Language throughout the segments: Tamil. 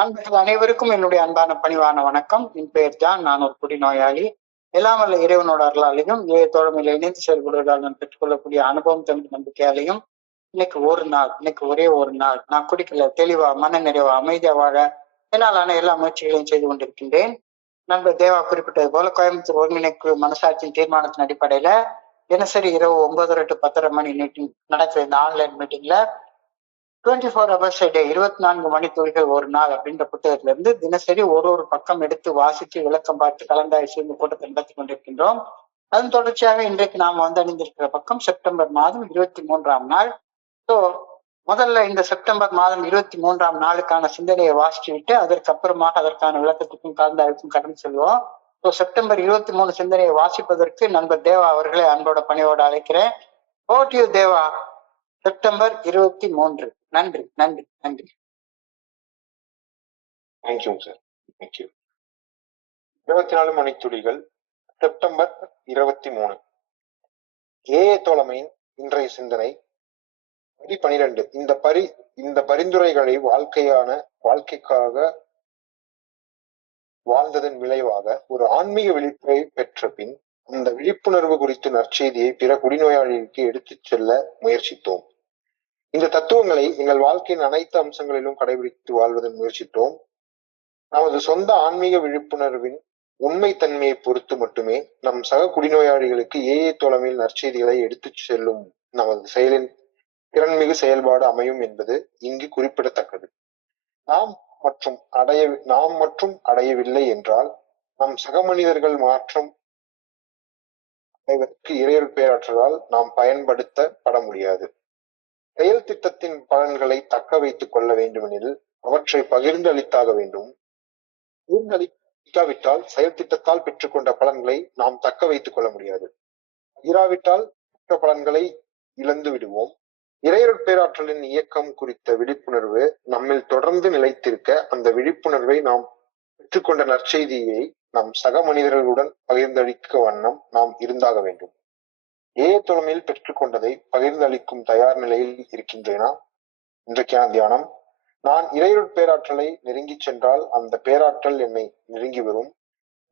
நண்பர்கள் அனைவருக்கும் என்னுடைய அன்பான பணிவான வணக்கம். என் பெயர் ஜான். நான் ஒரு குடிநோயாளி. எல்லாம் வல்ல இறைவனோட அருளாலையும் தோழமையில இணைந்து செயல்படுவதால் நான் பெற்றுக்கொள்ளக்கூடிய அனுபவம் தம்பி நம்பிக்கையாலையும் இன்னைக்கு ஒரே ஒரு நாள் நான் குடிக்கல, தெளிவா மன நிறைவா அமைதியா வாழ என்னாலான எல்லா முயற்சிகளையும் செய்து கொண்டிருக்கின்றேன். நண்பர் தேவா குறிப்பிட்டது போல கோயம்புத்தூர் ஒருங்கிணைப்பு மனசாட்சியின் தீர்மானத்தின் அடிப்படையில தினசரி இரவு 9:30 to 10:30 மணி மீட்டிங் நடக்கிற இந்த ஆன்லைன் மீட்டிங்ல 24 hours a day 24 மணித்துளிகள் ஒரு நாள் அப்படின்ற புத்தகத்துல இருந்து தினசரி ஒரு பக்கம் எடுத்து வாசித்து விளக்கம் பார்த்து கலந்தாய்வு செய்து கூட்டத்தை நடத்தி கொண்டிருக்கின்றோம். அதன் தொடர்ச்சியாக இன்றைக்கு நாம் அணிந்திருக்கிற பக்கம் செப்டம்பர் மாதம் 23ஆம் நாள். ஸோ முதல்ல இந்த செப்டம்பர் மாதம் 23ஆம் நாளுக்கான சிந்தனையை வாசித்து விட்டு அதற்கப்புறமாக அதற்கான விளக்கத்துக்கும் கலந்தாய்வுக்கும் கடந்து செல்வோம். ஸோ செப்டம்பர் 23 சிந்தனையை வாசிப்பதற்கு நண்பர் தேவா அவர்களை அன்போட பணியோடு அழைக்கிறேன். Over to you Deva. September 23. நன்றி நன்றி நன்றி. Thank you sir. தேங்க்யூ. 24 மணித்துளிகள் செப்டம்பர் 23. ஏஏ தோழமையின் இன்றைய சிந்தனை படி 12. இந்த பரிந்துரைகளை வாழ்க்கைக்காக வாழ்ந்ததன் விளைவாக ஒரு ஆன்மீக விழிப்பை பெற்ற பின் அந்த விழிப்புணர்வு குறித்து நற்செய்தியை பிற குடிநோயாளிகளுக்கு எடுத்துச் செல்ல முயற்சித்தோம். இந்த தத்துவங்களை எங்கள் வாழ்க்கையின் அனைத்து அம்சங்களிலும் கடைபிடித்து வாழ்வதன் முயற்சித்தோம். நமது சொந்த ஆன்மீக விழிப்புணர்வின் உண்மைத்தன்மையை பொறுத்து மட்டுமே நம் சக குடிநோயாளிகளுக்கு ஏஏ தோழமையில் நற்செய்திகளை எடுத்துச் செல்லும் நமது செயலின் திறன்மிகு செயல்பாடு அமையும் என்பது இங்கு குறிப்பிடத்தக்கது. நாம் மற்றும் அடையவில்லை என்றால் நம் சக மனிதர்கள் மாற்றம் அடைவதற்கு இறையருள் பேராற்றலால் நாம் பயன்படுத்தப்பட முடியாது. செயல் திட்டத்தின் பலன்களை தக்க வைத்துக் கொள்ள வேண்டுமெனில் அவற்றை பகிர்ந்து அளித்தாக வேண்டும். பகிர்ந்தளிக்காவிட்டால் செயல் திட்டத்தால் பெற்றுக்கொண்ட பலன்களை நாம் தக்க வைத்துக் கொள்ள முடியாது. இராவிட்டால் மற்ற பலன்களை இழந்து விடுவோம். இறையருள் பேராற்றலின் இயக்கம் குறித்த விழிப்புணர்வு நம்மில் தொடர்ந்து நிலைத்திருக்க அந்த விழிப்புணர்வை நாம் பெற்றுக்கொண்ட நற்செய்தியை நம் சக மனிதர்களுடன் பகிர்ந்தளிக்க வண்ணம் நாம் இருந்தாக வேண்டும். ஏஏ தோழமையில் பெற்றுக்கொண்டதை பகிர்ந்தளிக்கும் தயார் நிலையில் இருக்கின்றேனா? இன்றைக்கான தியானம். நான் இறையருள் பேராற்றலை நெருங்கி சென்றால் அந்த பேராற்றல் என்னை நெருங்கி வரும்.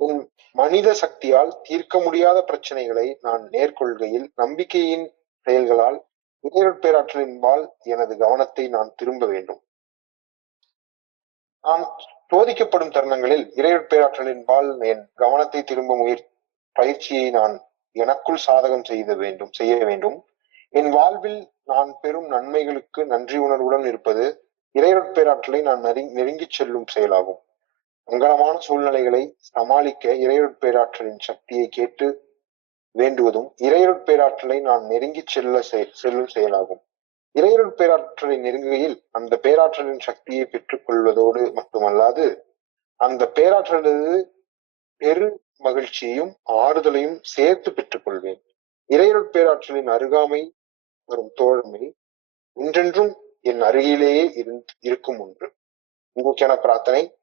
என் மனித சக்தியால் தீர்க்க முடியாத பிரச்சனைகளை நான் நேர்கொள்கையில் நம்பிக்கையின் செயல்களால் இறையருள் பேராற்றலின்பால் எனது கவனத்தை நான் திரும்ப வேண்டும். நான் சோதிக்கப்படும் தருணங்களில் இறையருள் பேராற்றலின்பால் என் கவனத்தை திரும்ப பயிற்சியை நான் எனக்குள் சாதகம் செய்ய வேண்டும். என் வாழ்வில் நான் பெறும் நன்மைகளுக்கு நன்றி உணர்வுடன் இருப்பது இறையருள் பேராற்றலை நான் நெருங்கிச் செல்லும் செயலாகும். சங்கடமான சூழ்நிலைகளை சமாளிக்க இறையருள் பேராற்றலின் சக்தியை கேட்டு வேண்டுவதும் இறையருள் பேராற்றலை நான் நெருங்கிச் செல்லும் செயலாகும். இறையருள் பேராற்றலை நெருங்குகையில் அந்த பேராற்றலின் சக்தியை பெற்றுக் கொள்வதோடு மட்டுமல்லாது அந்த பேராற்றலது பெரு மகிழ்ச்சியையும் ஆறுதலையும் சேர்த்து பெற்றுக் கொள்வேன். இறையருள் பேராற்றலின் அருகாமை வரும் தோழமை என்றென்றும் என் அருகிலேயே இருக்கும் ஒன்று. உங்களுக்கான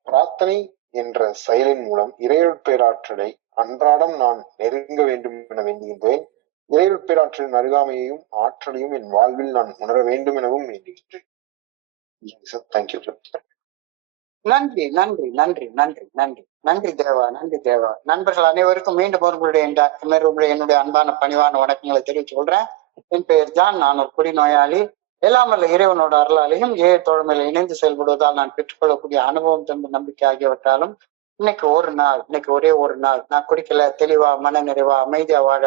பிரார்த்தனை என்ற செயலின் மூலம் இறையருள் பேராற்றலை அன்றாடம் நான் நெருங்க வேண்டும் என வேண்டுகின்றேன். இறையருள் பேராற்றலின் அருகாமையையும் ஆற்றலையும் என் வாழ்வில் நான் உணர வேண்டும் எனவும் வேண்டுகின்றேன். தேங்க்யூ. நன்றி நன்றி நன்றி நன்றி நன்றி நன்றி தேவா. நன்றி தேவா. நண்பர்கள் அனைவருக்கும் மீண்டும் என்னுடைய அன்பான பணிவான வணக்கங்களை தெரிவித்துக் கொள்றேன். என் பெயர் ஜான். நான் ஒரு குடிநோயாளி. எல்லாம் வல்ல இறைவனோட அருளாலையும் தோழமையில இணைந்து செயல்படுவதால் நான் பெற்றுக்கொள்ளக்கூடிய அனுபவம் தம்பி நம்பிக்கை ஆகியவற்றாலும் இன்னைக்கு ஒரே ஒரு நாள் நான் குடிக்கல, தெளிவா மன நிறைவா அமைதியா வாழ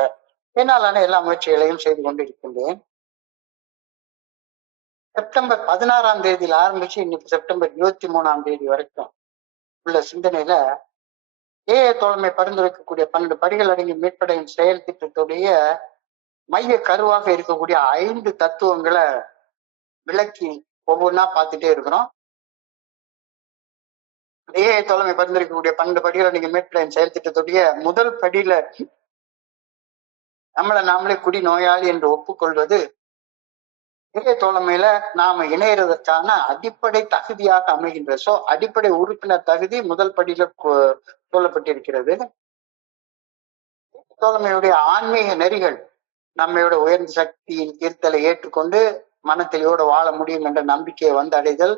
என்னாலான எல்லா முயற்சிகளையும் செய்து கொண்டிருக்கின்றேன். செப்டம்பர் 16ஆம் தேதியில் ஆரம்பிச்சு இன்னைக்கு செப்டம்பர் 23ஆம் தேதி வரைக்கும் உள்ள சிந்தனையில ஏஏ தோழமை பரிந்துரைக்கக்கூடிய 12 படிகள் அடங்கி மீட்படையும் செயல் திட்டத்துடைய மைய கருவாக இருக்கக்கூடிய 5 தத்துவங்களை விளக்கி ஒவ்வொன்றா பார்த்துட்டே இருக்கிறோம். ஏஏ தோழமை பரிந்துரைக்கக்கூடிய 12 படிகள் அடங்கி மீட்படையும் செயல் திட்டத்துடைய முதல் படியில நாமளே குடி நோயாளி என்று ஒப்புக்கொள்வது ஏஏ தோழமையில நாம இணையறதற்கான அடிப்படை தகுதியாக அமைகின்றது. சோ அடிப்படை உறுப்பினர் தகுதி முதல் படியில சொல்லப்பட்டிருக்கிறது. தோழமையுடைய ஆன்மீக நெறிகள் நம்மையோட உயர்ந்த சக்தியின் ஈர்த்தலை ஏற்றுக்கொண்டு மனத்தெளியோடு வாழ முடியும் என்ற நம்பிக்கையை அடைதல்.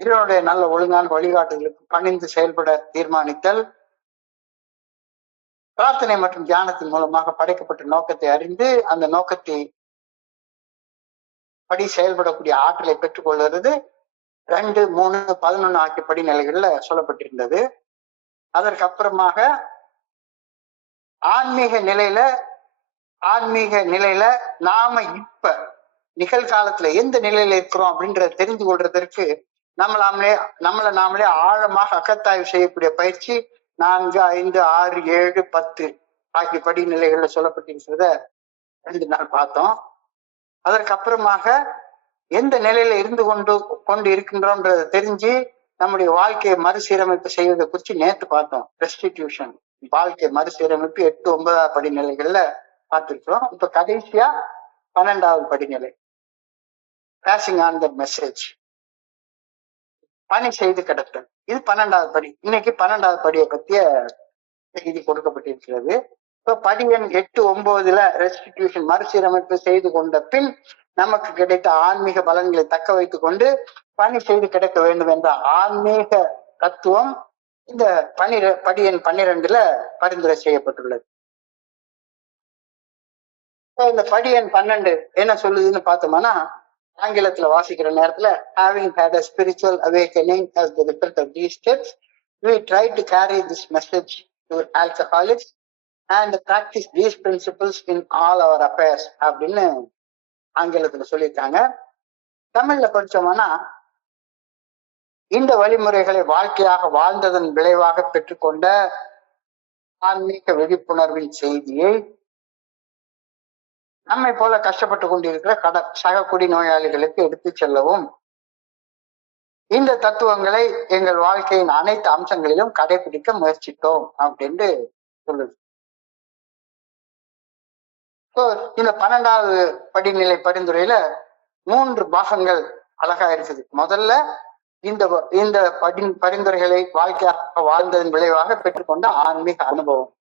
இறைவனுடைய நல்ல ஒழுங்கான வழிகாட்டுதலுக்கு பணிந்து செயல்பட தீர்மானித்தல், பிரார்த்தனை மற்றும் தியானத்தின் மூலமாக படைக்கப்பட்ட நோக்கத்தை அறிந்து அந்த நோக்கத்தை படி செயல்படக்கூடிய ஆற்றலை பெற்றுக்கொள்வது 2, 3, 11 ஆகிய படிநிலைகள்ல சொல்லப்பட்டிருந்தது. அதற்கு அப்புறமாக ஆன்மீக நிலையில நாம இப்ப நிகழ்காலத்துல எந்த நிலையில இருக்கிறோம் அப்படின்றத தெரிந்து கொள்றதற்கு நம்மளை நாமளே ஆழமாக அகத்தாய்வு செய்யக்கூடிய பயிற்சி 4, 5, 6, 7, 10 ஆகிய படிநிலைகள்ல சொல்லப்பட்டிருக்கிறத 2 நாள் பார்த்தோம். அதற்கு அப்புறமாக எந்த நிலையில இருந்து கொண்டு இருக்கின்றோம்ன்றத தெரிஞ்சு நம்முடைய வாழ்க்கையை மறுசீரமைப்பு செய்வதை குறித்து நேற்று பார்த்தோம். ரெஸ்டிடியூஷன், வாழ்க்கை மறுசீரமைப்பு 8, 9 படிநிலைகள்ல பார்த்திருக்கிறோம். இப்ப கடைசியா 12வது படிநிலை, பாசிங் ஆன் த மெசேஜ், பணி செய்து கிடத்தல். இது 12வது படி. இன்னைக்கு 12வது படியை பற்றிய செய்தி கொடுக்கப்பட்டிருக்கிறது. இப்போ படி எண் 8, 9ல ரெஸ்டிடியூஷன், மறுசீரமைப்பு செய்து கொண்ட பின் நமக்கு கிடைத்த ஆன்மீக பலன்களை தக்க வைத்துக் கொண்டு பணி செய்து கிடக்க வேண்டும் என்ற ஆன்மீக தத்துவம் இந்த படி எண் 12ல பரிந்துரை செய்யப்பட்டுள்ளது. இந்த படி எண் 12 என்ன சொல்லுதுன்னு பார்த்தோம்னா, ஆங்கிலத்துல வாசிக்கிற நேரத்துல, having had a spiritual awakening as the result of these steps, we try to carry this message to alcoholics and practice these principles in all our affairs அப்படின்னு ஆங்கிலத்துல சொல்லியிருக்காங்க. தமிழ்ல படிச்சோம்னா, இந்த வழிமுறைகளை வாழ்க்கையாக வாழ்ந்ததன் விளைவாக பெற்றுக்கொண்ட ஆன்மீக விழிப்புணர்வின் செய்தியை நம்மை போல கஷ்டப்பட்டு கொண்டிருக்கிற சக குடிநோயாளிகளுக்கு எடுத்து செல்லவும், இந்த தத்துவங்களை எங்கள் வாழ்க்கையின் அனைத்து அம்சங்களிலும் கடைபிடிக்க முயற்சித்தோம் அப்படின்னு சொல்லுது. இந்த 12வது படிநிலை பரிந்துரையில 3 பாகங்கள் அழகா இருக்குது. முதல்ல இந்த பரிந்துரைகளை வாழ்க்கையாக வாழ்ந்ததன் விளைவாக பெற்றுக்கொண்ட ஆன்மீக அனுபவம்,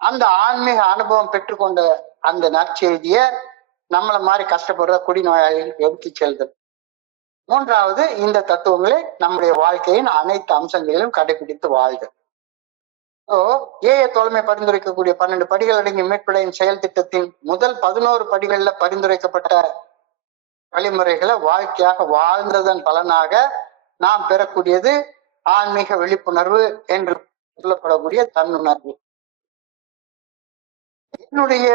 அந்த ஆன்மீக அனுபவம் பெற்றுக்கொண்ட அந்த நற்செய்திய நம்மளை மாதிரி கஷ்டப்படுற குடிநோயாளிகளுக்கு எடுத்து செல்தல். 3வது, இந்த தத்துவங்களை நம்முடைய வாழ்க்கையின் அனைத்து அம்சங்களிலும் கடைபிடித்து வாழ்தல். ஏஐ தோழமை பரிந்துரைக்கக்கூடிய 12 படிகள் அடங்கிய மீட்படையும் செயல் திட்டத்தின் முதல் 11 படிகள்ல பரிந்துரைக்கப்பட்ட வழிமுறைகளை வாழ்க்கையாக வாழ்ந்ததன் பலனாக நாம் பெறக்கூடியது ஆன்மீக விழிப்புணர்வு என்று சொல்லப்படக்கூடிய தன்னுணர்வு. என்னுடைய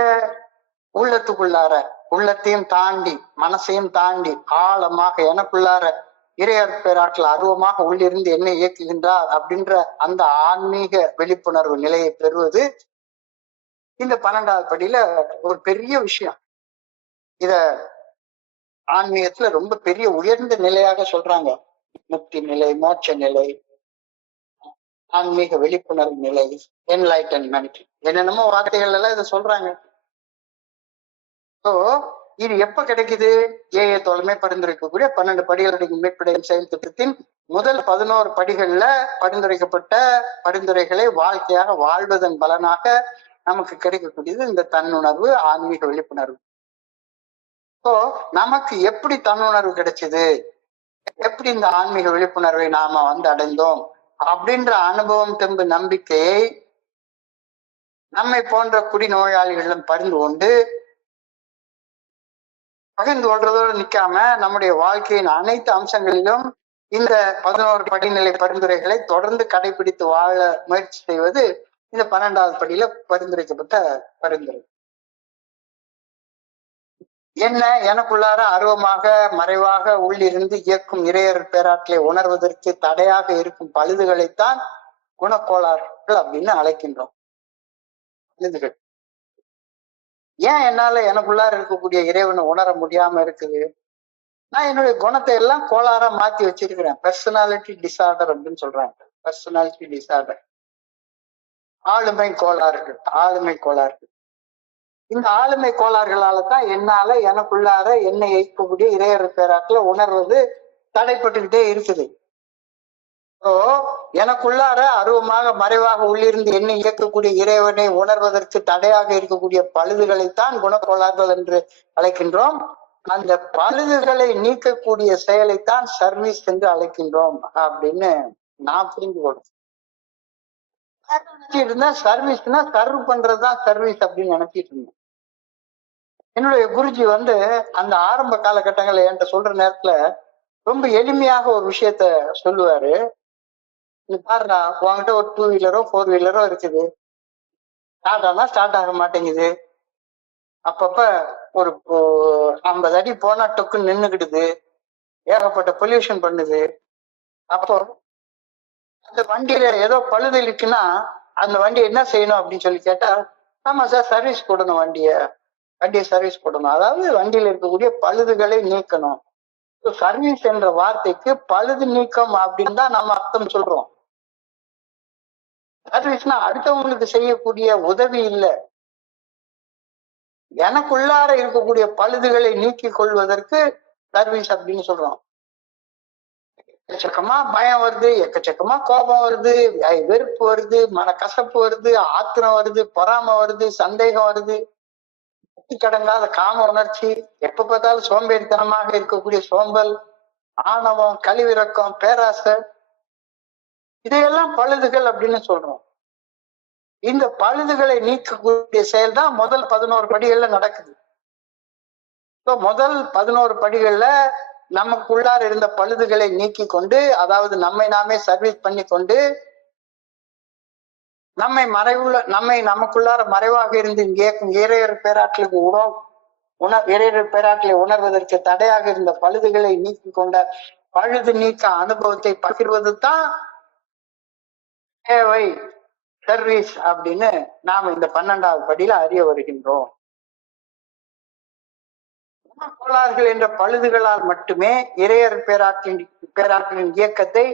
உள்ளத்துக்குள்ளார, உள்ளத்தையும் தாண்டி மனசையும் தாண்டி ஆழமாக எனக்குள்ளார இறையற்பேராற்றல் அருவமாக உள்ளிருந்து என்னை இயக்குகின்றார் அப்படின்ற அந்த ஆன்மீக விழிப்புணர்வு நிலையை பெறுவது இந்த 12வது படியில ஒரு பெரிய விஷயம். இத ஆன்மீகத்துல ரொம்ப பெரிய உயர்ந்த நிலையாக சொல்றாங்க. முக்தி நிலை, மோட்ச நிலை, ஆன்மீக விழிப்புணர்வு நிலை, என்லைட்டன்மெண்ட், என்னென்னமோ வார்த்தைகள் எல்லாம் இதை சொல்றாங்க. இது எப்ப கிடைக்குது? ஏஐ தோழமை பரிந்துரைக்கக்கூடிய 12 படிகளுடைய மீட்படையும் செயல் திட்டத்தின் முதல் 11 படிகள்ல பரிந்துரைக்கப்பட்ட பரிந்துரைகளை வாழ்க்கையாக வாழ்வதன் பலனாக நமக்கு கிடைக்கக்கூடியது இந்த தன்னுணர்வு, ஆன்மீக விழிப்புணர்வு. நமக்கு எப்படி தன்னுணர்வு கிடைச்சது, எப்படி இந்த ஆன்மீக விழிப்புணர்வை நாம அடைந்தோம் அப்படின்ற அனுபவம், தெம்பு, நம்பிக்கையை நம்மை போன்ற குடிநோயாளிகளிடம் பரிந்து கொண்டு பகிர்ந்து கொள்றதோடு நிற்காம நம்முடைய வாழ்க்கையின் அனைத்து அம்சங்களிலும் இந்த 11 படிநிலை பரிந்துரைகளை தொடர்ந்து கடைபிடித்து வாழ முயற்சி செய்வது இந்த 12வது படியில பரிந்துரைக்கப்பட்ட பரிந்துரை. என்ன, எனக்குள்ளார அருவமாக மறைவாக உள்ளிருந்து இயக்கும் இறையர் பேராற்றலை உணர்வதற்கு தடையாக இருக்கும் பழுதுகளைத்தான் குணக்கோளாறுகள் அப்படின்னு அழைக்கின்றோம். பழுதுகள். ஏன் என்னால எனக்குள்ளார இருக்கக்கூடிய இறைவனை உணர முடியாம இருக்குது? நான் என்னுடைய குணத்தை எல்லாம் கோளாறா மாத்தி வச்சிருக்கிறேன். பர்சனாலிட்டி டிசார்டர் அப்படின்னு சொல்றாங்க. பர்சனாலிட்டி டிசார்டர், ஆளுமை கோளாறுகள். இந்த ஆளுமை கோளாறுகளால தான் என்னால எனக்குள்ளார என்னை இயக்கக்கூடிய இறையர் பேராற்றல உணர்வது தடைப்பட்டுக்கிட்டே இருக்குது. எனக்குள்ளார அருவமாக மறைவாக உள்ளிருந்து என்னை இயக்கக்கூடிய இறைவனை உணர்வதற்கு தடையாக இருக்கக்கூடிய பழுதுகளைத்தான் குணக்கோளாறுகள் என்று அழைக்கின்றோம். அந்த பழுதுகளை நீக்கக்கூடிய செயலைத்தான் சர்வீஸ் என்று அழைக்கின்றோம் அப்படின்னு நான் புரிந்து கொள்றேன். இருந்தா சர்வீஸ்னா சர்வ் பண்றதுதான் சர்வீஸ் அப்படின்னு நினைச்சிட்டு இருந்தேன். என்னுடைய குருஜி அந்த ஆரம்ப காலகட்டங்கள்ல என்கிட்ட சொல்ற நேரத்துல ரொம்ப எளிமையாக ஒரு விஷயத்த சொல்லுவாரு. நீ பாருடா, உங்ககிட்ட ஒரு 2 வீலரோ 4 வீலரோ இருக்குது, ஸ்டார்ட் ஆனா ஸ்டார்ட் ஆக மாட்டேங்குது, அப்பப்ப ஒரு 50 அடி போனா டொக்கு நின்னுக்கிடுது, ஏகப்பட்ட பொல்யூஷன் பண்ணுது. அப்போ அந்த வண்டியில ஏதோ பழுது இருக்குன்னா அந்த வண்டி என்ன செய்யணும் அப்படின்னு சொல்லி கேட்டா, ஆமா சார் சர்வீஸ் போடணும், வண்டியை சர்வீஸ் போடணும். அதாவது வண்டியில இருக்கக்கூடிய பழுதுகளை நீக்கணும். சர்வீஸ் என்ற வார்த்தைக்கு பழுது நீக்கம் அப்படின்னு தான் நம்ம அர்த்தம் சொல்றோம். சர்வீஸ்னா அடுத்தவங்களுக்கு செய்யக்கூடிய உதவி இல்லை, எனக்குள்ளார இருக்கக்கூடிய பழுதுகளை நீக்கிக் கொள்வதற்கு சர்வீஸ் அப்படின்னு சொல்றோம். எக்கச்சக்கமா பயம் வருது, எக்கச்சக்கமா கோபம் வருது, வெறுப்பு வருது, மனக்கசப்பு வருது, ஆத்திரம் வருது, பொறாமை வருது, சந்தேகம் வருது, கடங்காத காம உணர்ச்சி, எப்ப பார்த்தாலும் சோம்பேறித்தனமாக இருக்கக்கூடிய சோம்பல், ஆணவம், கழிவிறக்கம், பேராசை, இதையெல்லாம் பழுதுகள் அப்படின்னு சொல்றோம். இந்த பழுதுகளை நீக்கக்கூடிய செயல் தான் முதல் 11 படிகள்ல நடக்குது. முதல் 11 படிகள்ல நமக்குள்ளார இருந்த பழுதுகளை நீக்கி கொண்டு, அதாவது நம்மை நாமே சர்வீஸ் பண்ணி கொண்டு, நம்மை நமக்குள்ளார மறைவாக இருந்து இறையர் பேராற்றலுக்கு இறையர் பேராற்றலை உணர்வதற்கு தடையாக இருந்த பழுதுகளை நீக்கி கொண்ட பழுது நீக்க அனுபவத்தை பகிர்வது தான் சேவை, சர்வீஸ் அப்படின்னு நாம இந்த 12வது படியில அறிய வருகின்றோம். கோளாறுகள் என்ற பழுதுகளால் மட்டுமே இறையர் பேராற்றலின் இயக்கத்தை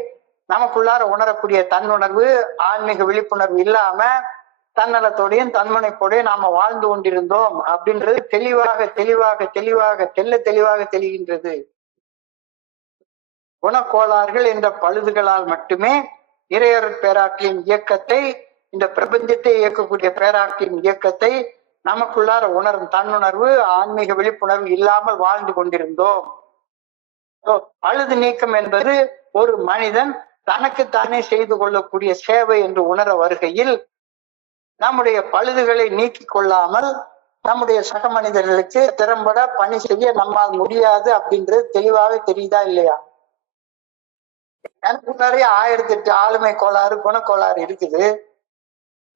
நமக்குள்ளார உணரக்கூடிய தன்னுணர்வு, ஆன்மீக விழிப்புணர்வு இல்லாம தன்னலத்தோடையும் தன்முனைப்போடையும் நாம வாழ்ந்து கொண்டிருந்தோம் அப்படின்றது தெளிவாக தெளிவாக தெளிவாக தெளிவாக தெரிகின்றது. குணக்கோளாறுகள் என்ற பழுதுகளால் மட்டுமே இறையர் பேராற்றலின் இயக்கத்தை, இந்த பிரபஞ்சத்தை இயக்கக்கூடிய பேராற்றலின் இயக்கத்தை நமக்குள்ளார உணரும் தன்னுணர்வு, ஆன்மீக விழிப்புணர்வு இல்லாமல் வாழ்ந்து கொண்டிருந்தோம். பழுது நீக்கம் என்பது ஒரு மனிதன் தனக்குத்தானே செய்து கொள்ளக்கூடிய சேவை என்று உணர வருகையில், நம்முடைய பழுதுகளை நீக்கிக் கொள்ளாமல் நம்முடைய சக மனிதர்களுக்கு திறம்பட பணி செய்ய நம்மால் முடியாது அப்படின்றது தெளிவாக தெரியுதா இல்லையா? எனக்கு நிறைய 1008 ஆளுமை கோளாறு, குணக்கோளாறு இருக்குது.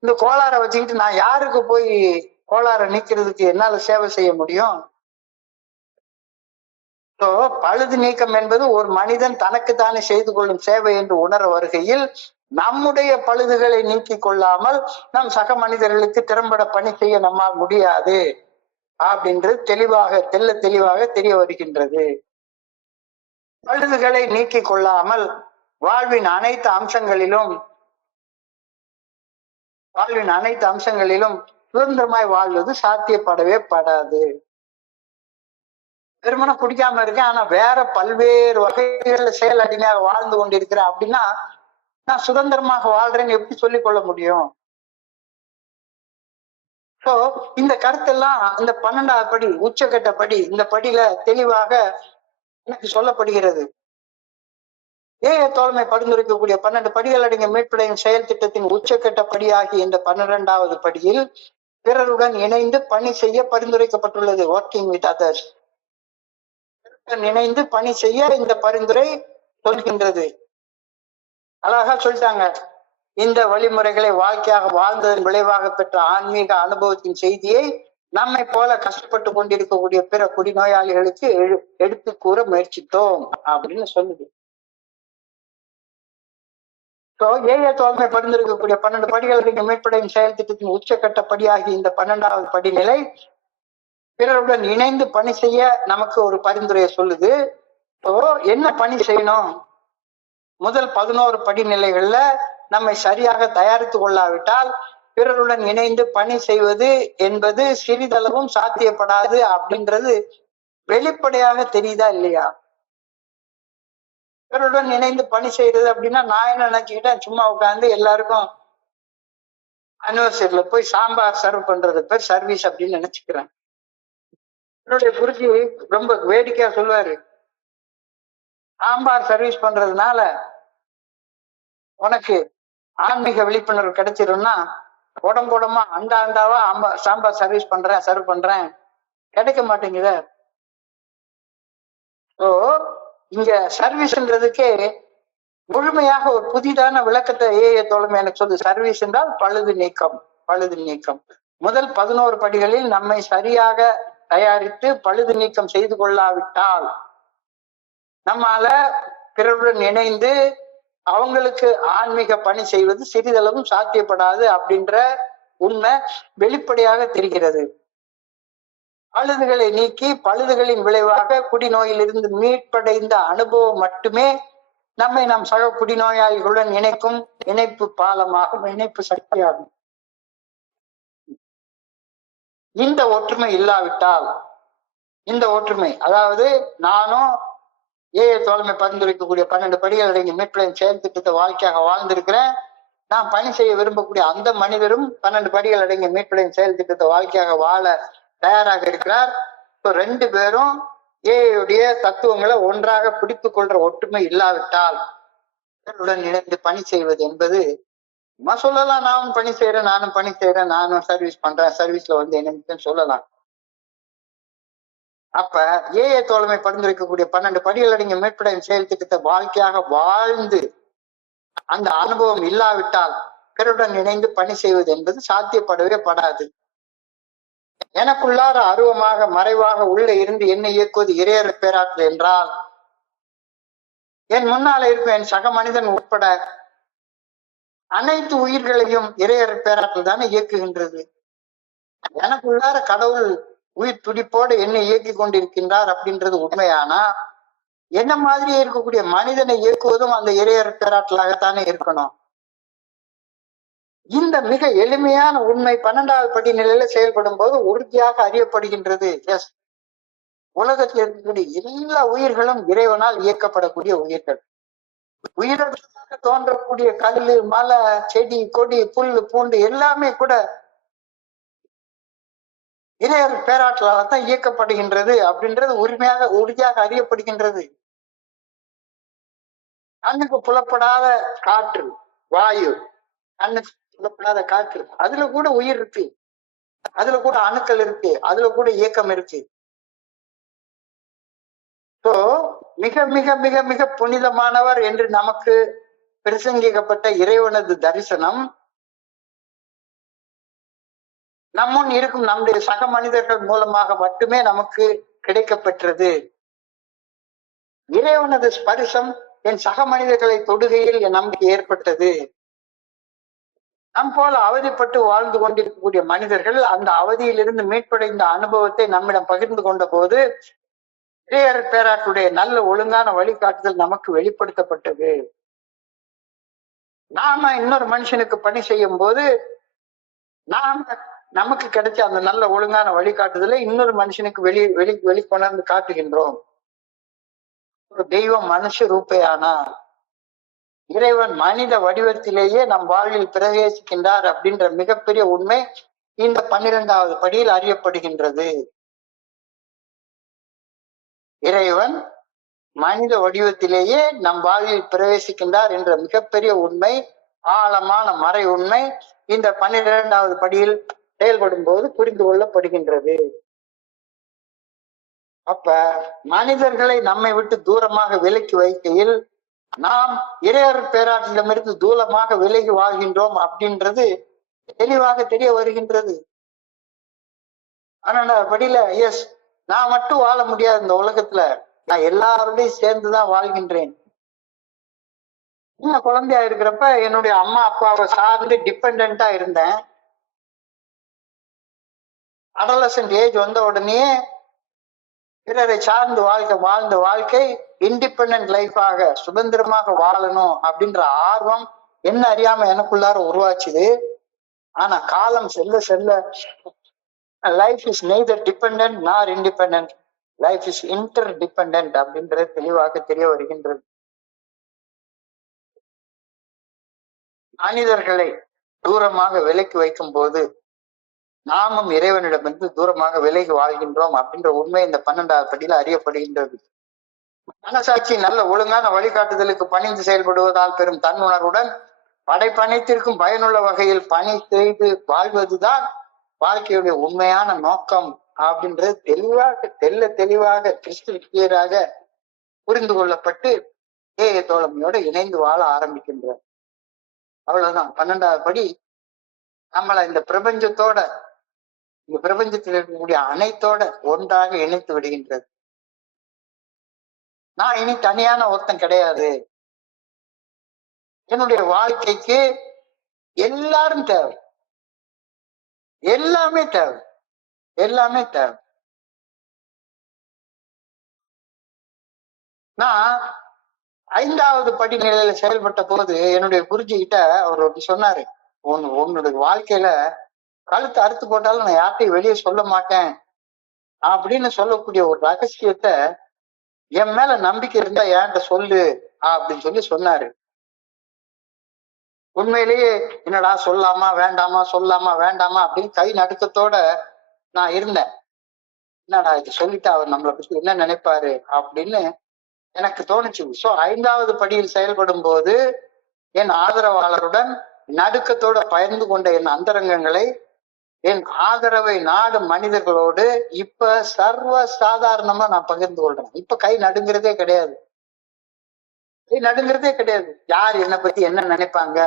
இந்த கோளாறை வச்சுக்கிட்டு நான் யாருக்கு போய் கோளாறை நீக்கிறதுக்கு என்னால சேவை செய்ய முடியும்? பழுது நீக்கம் என்பது ஒரு மனிதன் தனக்குத்தானே செய்து கொள்ளும் சேவை என்று உணர வருகையில், நம்முடைய பழுதுகளை நீக்கிக் கொள்ளாமல் நம் சக மனிதர்களுக்கு திறம்பட பணி செய்ய நம்மால் முடியாது அப்படின்றது தெளிவாக தெரிய வருகின்றது. பழுதுகளை நீக்கிக் கொள்ளாமல் வாழ்வின் அனைத்து அம்சங்களிலும் சுதந்திரமாய் வாழ்வது சாத்தியப்படவே படாது. வெறுமனை குடிக்காம இருக்கேன், ஆனா வேற பல்வேறு வகைகள்ல செயல் அடிமையாக வாழ்ந்து கொண்டிருக்கிறேன் அப்படின்னா நான் சுதந்திரமாக வாழ்றேன்னு எப்படி சொல்லிக் கொள்ள முடியும்? இந்த கருத்தெல்லாம் இந்த 12வது படி, உச்சகட்ட படி, இந்த படியில தெளிவாக எனக்கு சொல்லப்படுகிறது. தோழமை பரிந்துரைக்கக்கூடிய 12 படிகள் அடங்கிய மீட்படையும் செயல் திட்டத்தின் உச்சகட்ட படியாகிய இந்த 12வது படியில் பிறருடன் இணைந்து பணி செய்ய பரிந்துரைக்கப்பட்டுள்ளது. ஒர்க்கிங் வித் அதர்ஸ், இணைந்து பணி செய்ய இந்த பரிந்துரை சொல்கின்றது. அழகா சொல்லிட்டாங்க. இந்த வழிமுறைகளை வாழ்க்கையாக வாழ்ந்ததன் விளைவாக பெற்ற ஆன்மீக அனுபவத்தின் செய்தியை நம்மை போல கஷ்டப்பட்டு கொண்டிருக்கக்கூடிய பிற குடிநோயாளிகளுக்கு எடுத்து கூற முயற்சித்தோம் அப்படின்னு சொல்லுது. தோழமை பரிந்துரைக்கக்கூடிய 12 படிகளுக்கு மீட்படையும் செயல் திட்டத்தின் உச்சக்கட்ட படியாகி இந்த 12வது படிநிலை பிறருடன் இணைந்து பணி செய்ய நமக்கு ஒரு பரிந்துரையை சொல்லுது. என்ன பணி செய்யணும்? முதல் 11 படிநிலைகள்ல நம்மை சரியாக தயாரித்து கொள்ளாவிட்டால் பிறருடன் இணைந்து பணி செய்வது என்பது சிறிதளவும் சாத்தியப்படாது அப்படின்றது வெளிப்படையாக தெரியுதா இல்லையா? பிறருடன் இணைந்து பணி செய்யறது அப்படின்னா நான் என்ன நினைச்சுக்கிட்டேன், சும்மா உட்காந்து எல்லாருக்கும் அனிவர்சரியில போய் சாம்பார் சர்வ் பண்றது பேர் சர்வீஸ் அப்படின்னு நினைச்சுக்கிறேன். என்னுடைய குருஜி ரொம்ப வேடிக்கையா சொல்லுவாரு, சாம்பார் சர்வீஸ் பண்றதுனால உனக்கு ஆன்மீக விழிப்புணர்வு கிடைச்சிரும்னா உடம்புடமா அந்த ஆண்டாவா சாம்பார் சர்வீஸ் பண்றேன் சர்வ் பண்றேன், கிடைக்க மாட்டேங்குத. ஸோ இங்க சர்வீஸ்ன்றதுக்கே முழுமையாக ஒரு புதிதான விளக்கத்தை தோழமை எனக்கு சொல்லு. சர்வீஸ் என்றால் பழுது நீக்கம். பழுது நீக்கம் முதல் 11 படிகளில் நம்மை சரியாக தயாரித்து பழுது நீக்கம் செய்து கொள்ளாவிட்டால் நம்மால பிறருடன் இணைந்து அவங்களுக்கு ஆன்மீக பணி செய்வது சிறிதளவும் சாத்தியப்படாது அப்படின்ற உண்மை வெளிப்படையாக தெரிகிறது. பழுதுகளை நீக்கி பழுதுகளின் விளைவாக குடிநோயிலிருந்து மீட்படைந்த அனுபவம் மட்டுமே நம்மை நம் சக குடிநோயாளிகளுடன் இணைக்கும் இணைப்பு பாலமாகும், இணைப்பு சக்தியாகும். இந்த ஒற்றுமை இல்லாவிட்டால், இந்த ஒற்றுமை அதாவது நானும் தோழமை பரிந்துரைக்கக்கூடிய 12 படிகள் அடங்கிய மீட்புகளின் செயல் திட்டத்தை வாழ்க்கையாக வாழ்ந்திருக்கிறேன். நான் பணி செய்ய விரும்பக்கூடிய அந்த மனிதரும் 12 படிகள் அடங்கிய மீட்புகளின் செயல் திட்டத்தை வாழ்க்கையாக வாழ தயாராக இருக்கிறார். ரெண்டு பேரும் ஏடைய தத்துவங்களை ஒன்றாக பிடித்துக் கொள்ற ஒற்றுமை இல்லாவிட்டால் இணைந்து பணி செய்வது என்பது சொல்லலாம். நானும் பணி செய்யறேன், நானும் பணி செய்யறேன், நானும் சர்வீஸ் பண்றேன், சர்வீஸ்ல வந்து இணைந்துன்னு சொல்லலாம். அப்ப தோழமை பரிந்துரைக்கக்கூடிய 12 படிகள் அடங்கிய மீட்புகளின் செயல் திட்டத்தை வாழ்க்கையாக வாழ்ந்து அந்த அனுபவம் இல்லாவிட்டால் பிறருடன் இணைந்து பணி செய்வது என்பது சாத்தியப்படவே படாது. எனக்குள்ளார அருவமாக மறைவாக உள்ள இருந்து என்னை இயக்குவது இறையற பேராற்றல் என்றால் என் முன்னால இருக்கும் என் சக மனிதன் உட்பட அனைத்து உயிர்களையும் இறையற பேராற்றல் தானே இயக்குகின்றது. எனக்குள்ளார கடவுள் உயிர் துடிப்போடு என்னை இயக்கி கொண்டிருக்கின்றார் அப்படின்றது உண்மையானா என்ன மாதிரியே இருக்கக்கூடிய மனிதனை இயக்குவதும் அந்த இறையற பேராற்றலாகத்தானே இருக்கணும். இந்த மிக எளிமையான உண்மை 12வது படிநிலையில செயல்படும் போது உறுதியாக அறியப்படுகின்றது. எஸ், உலகத்தில் இருக்கக்கூடிய எல்லா உயிர்களும் இறைவனால் இயக்கப்படக்கூடிய உயிர்கள். உயிரிழந்தாக தோன்றக்கூடிய கல்லு, மலை, செடி, கொடி, புல்லு, பூண்டு எல்லாமே கூட இறையர் பேராற்றலால் தான் இயக்கப்படுகின்றது அப்படின்றது உறுதியாக அறியப்படுகின்றது. கண்ணுக்கு புலப்படாத காற்று, வாயு, கண்ணுக்கு புலப்படாத காற்று, அதுல கூட உயிர் இருக்கு, அதுல கூட அணுக்கள் இருக்கு, அதுல கூட இயக்கம் இருக்கு. சோ மிக மிக மிக மிக புனிதமானவர் என்று நமக்கு பிரசங்கிக்கப்பட்ட இறைவனது தரிசனம் நம்முன் இருக்கும் நம்முடைய சக மனிதர்கள் மூலமாக மட்டுமே நமக்கு கிடைக்கப்பெற்றது. இறைவனது ஸ்பரிசம் என் சக மனிதர்களை தொடுகையில் என் நம்பிக்கை ஏற்பட்டது. நம் போல அவதிப்பட்டு வாழ்ந்து கொண்டிருக்கக்கூடிய மனிதர்கள் அந்த அவதியிலிருந்து மீட்படைந்த அனுபவத்தை நம்மிடம் பகிர்ந்து கொண்ட போது இறையர் பேராற்றுடைய நல்ல ஒழுங்கான வழிகாட்டுதல் நமக்கு வெளிப்படுத்தப்பட்டது. நாம இன்னொரு மனுஷனுக்கு பணி செய்யும் போது நமக்கு கிடைச்ச அந்த நல்ல ஒழுங்கான வழிகாட்டுதலை இன்னொரு மனுஷனுக்கு வெளிக்கொணர்ந்து காட்டுகின்றோம். ஒரு தெய்வம் மனுஷ ரூபையானா இறைவன் மனித வடிவத்திலேயே நம் வாழ்வில் பிரவேசிக்கின்றார் அப்படின்ற மிகப்பெரிய உண்மை இந்த 12வது படியில் அறியப்படுகின்றது. இறைவன் மனித வடிவத்திலேயே நம் வாழ்வில் பிரவேசிக்கின்றார் என்ற மிகப்பெரிய உண்மை, ஆழமான மறை உண்மை இந்த 12வது படியில் செயல்படும் போது புரிந்து கொள்ளப்படுகின்றது. அப்ப மனிதர்களை நம்மை விட்டு தூரமாக விலக்கி வைக்கையில் நாம் இறையர் பேராற்றிடமிருந்து தூரமாக விலகி வாழ்கின்றோம் அப்படின்றது தெளிவாக தெரிய வருகின்றது. 12வது படியில எஸ், நான் மட்டும் வாழ முடியாது இந்த உலகத்துல, நான் எல்லாரோடையும் சேர்ந்துதான் வாழ்கின்றேன். நான் குழந்தையா இருக்கிறப்ப என்னுடைய அம்மா அப்பாவை சார்ந்து டிபெண்டா இருந்தேன். அடலசன்ட் ஏஜ் வந்த உடனே பிறரை சார்ந்து வாழ்ந்த வாழ்க்கை இண்டிபெண்ட் லைஃபாக சுதந்திரமாக வாழணும் அப்படின்ற ஆர்வம் என்ன அறியாம எனக்குள்ளார உருவாச்சுது. ஆனா காலம் செல்ல செல்ல லைஃப் இஸ் நெய்தர் டிபெண்டன்ட் நார் independent, life is inter dependent அப்படின்றது தெளிவாக தெரிய வருகின்றது. மனிதர்களை தூரமாக விலக்கி வைக்கும் போது நாமும் இறைவனிடமிருந்து தூரமாக விலகி வாழ்கின்றோம் அப்படின்ற உண்மை இந்த 12வது படியில அறியப்படுகின்றது. மனசாட்சி நல்ல ஒழுங்கான வழிகாட்டுதலுக்கு பணிந்து செயல்படுவதால் பெறும் தன்னுணர்வுடன் படைப்பனைத்திற்கும் பயனுள்ள வகையில் பணி செய்து வாழ்வதுதான் வாழ்க்கையுடைய உண்மையான நோக்கம் அப்படின்றது தெளிவாக கிறிஸ்துவ கிளியராக புரிந்து கொள்ளப்பட்டு ஏக தோழமையோட இணைந்து வாழ ஆரம்பிக்கின்றார். அவ்வளவுதான். 12வது படி நம்மளை இந்த பிரபஞ்சத்தோட, இந்த பிரபஞ்சத்தில் இருக்கக்கூடிய அனைத்தோட ஒன்றாக இணைத்து விடுகின்றது. நான் இனி தனியான ஒருத்தன் கிடையாது. என்னுடைய வாழ்க்கைக்கு எல்லாரும் தேவை, எல்லாமே தேவை, எல்லாமே தேவை. நான் 5வது படிநிலையில செயல்பட்ட போது என்னுடைய குருஜி கிட்ட அவர் சொன்னாரு, உன்னுடைய வாழ்க்கையில கழுத்து அறுத்து போட்டாலும் நான் யார்ட்டையும் வெளியே சொல்ல மாட்டேன் அப்படின்னு சொல்லக்கூடிய ஒரு ரகசியத்தை என் மேல நம்பிக்கை இருந்தா என்கிட்ட சொல்லு அப்படின்னு சொன்னாரு. உண்மையிலேயே என்னடா சொல்லாமா வேண்டாமா சொல்லாமா வேண்டாமா அப்படின்னு கை நடுக்கத்தோட நான் இருந்தேன். என்னடா இது சொல்லிட்டு அவர் நம்மளை பத்தி என்ன நினைப்பாரு அப்படின்னு எனக்கு தோணுச்சு. சோ 5வது படியில் செயல்படும் போது என் ஆதரவாளருடன் நடுக்கத்தோட பகிர்ந்து கொண்ட என் அந்தரங்கங்களை என் ஆதரவை நாடும் மனிதர்களோடு இப்ப சர்வ சாதாரணமா நான் பகிர்ந்து கொள்றேன். இப்ப கை நடுங்கிறதே கிடையாது, கை நடுங்கிறதே கிடையாது. யார் என்னை பத்தி என்ன நினைப்பாங்க,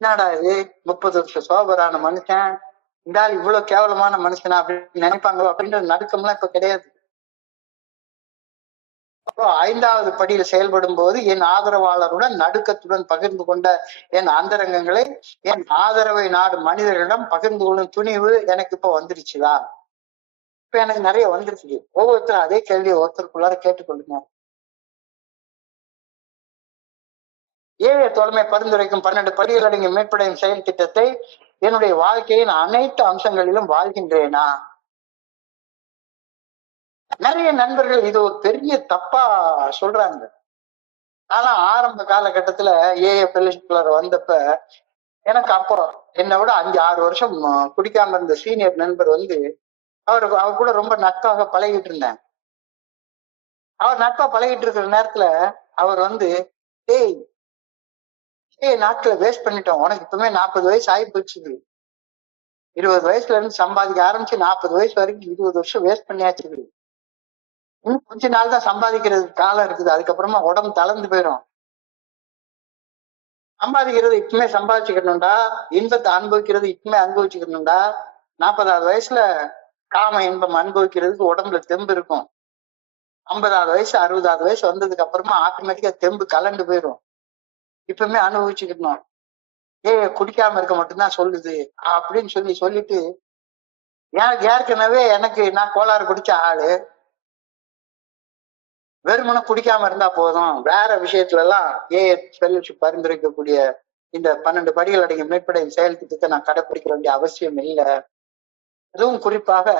என்னடா இது 30 வருஷம் சோபரான மனுஷன், இந்த ஆள் இவ்வளவு கேவலமான மனுஷனா அப்படின்னு நினைப்பாங்களோ அப்படின்ற நடுக்கம்லாம் இப்ப கிடையாது. 5வது படியில செயல்படும் போது என் ஆதரவாளருடன் நடுக்கத்துடன் பகிர்ந்து கொண்ட என் அந்தரங்கங்களை என் ஆதரவை நாடும் மனிதர்களிடம் பகிர்ந்து கொள்ளும் துணிவு எனக்கு இப்ப வந்துருச்சுதா? இப்ப எனக்கு நிறைய வந்துருச்சு. ஒவ்வொருத்தரும் அதே கேள்வியை ஒருத்தருக்குள்ளார கேட்டுக்கொள்ளுங்க. ஏழை தோழமை பரிந்துரைக்கும் 12 படிகள் அடங்கிய மீட்படையும் செயல் திட்டத்தை என்னுடைய வாழ்க்கையின் அனைத்து அம்சங்களிலும் வாழ்கின்றேனா? நிறைய நண்பர்கள் இது ஒரு பெரிய தப்பா சொல்றாங்க. ஆனா ஆரம்ப காலகட்டத்துல ஏஎஃப்எல் வந்தப்ப எனக்கு அப்போ என்னை விட 5-6 வருஷம் குடிக்காம இருந்த சீனியர் நண்பர் அவர் கூட ரொம்ப நட்பாக பழகிட்டு இருந்தேன். அவர் நட்பா பழகிட்டு இருக்கிற நேரத்துல அவர் நாட்களை வேஸ்ட் பண்ணிட்டோம், உனக்கு இப்பவுமே 40 வயசு ஆகி போச்சு, 20 வயசுல இருந்து சம்பாதிக்க ஆரம்பிச்சு 40 வயசு வரைக்கும் 20 வருஷம் வேஸ்ட் பண்ணியாச்சு, கொஞ்ச நாள் தான் சம்பாதிக்கிறதுக்கு காலம் இருக்குது, அதுக்கப்புறமா உடம்பு தளர்ந்து போயிடும். சம்பாதிக்கிறது இப்பவுமே சம்பாதிச்சுக்கணும்டா, இன்பத்தை அனுபவிக்கிறது இப்பவுமே அனுபவிச்சுக்கணும்டா. 40வது வயசுல காம இன்பம் அனுபவிக்கிறதுக்கு உடம்புல தெம்பு இருக்கும். 50வது வயசு 60வது வயசு வந்ததுக்கு அப்புறமா ஆட்டோமேட்டிக்கா தெம்பு கலண்டு போயிடும். இப்பவுமே அனுபவிச்சுக்கணும். குடிக்காம இருக்க மட்டும்தான் சொல்லுது அப்படின்னு சொல்லிட்டு ஏற்கனவே நான் கோளாறு குடிச்ச ஆளு, வெறுமனை குடிக்காம இருந்தா போதும், வேற விஷயத்துல எல்லாம் ஃபெல்லோஷிப் பரிந்துரைக்கக்கூடிய இந்த 12 படிகள் அடங்கிய மீட்படையும் செயல் திட்டத்தை நான் கடைபிடிக்க வேண்டிய அவசியம் இல்லை. அதுவும் குறிப்பாக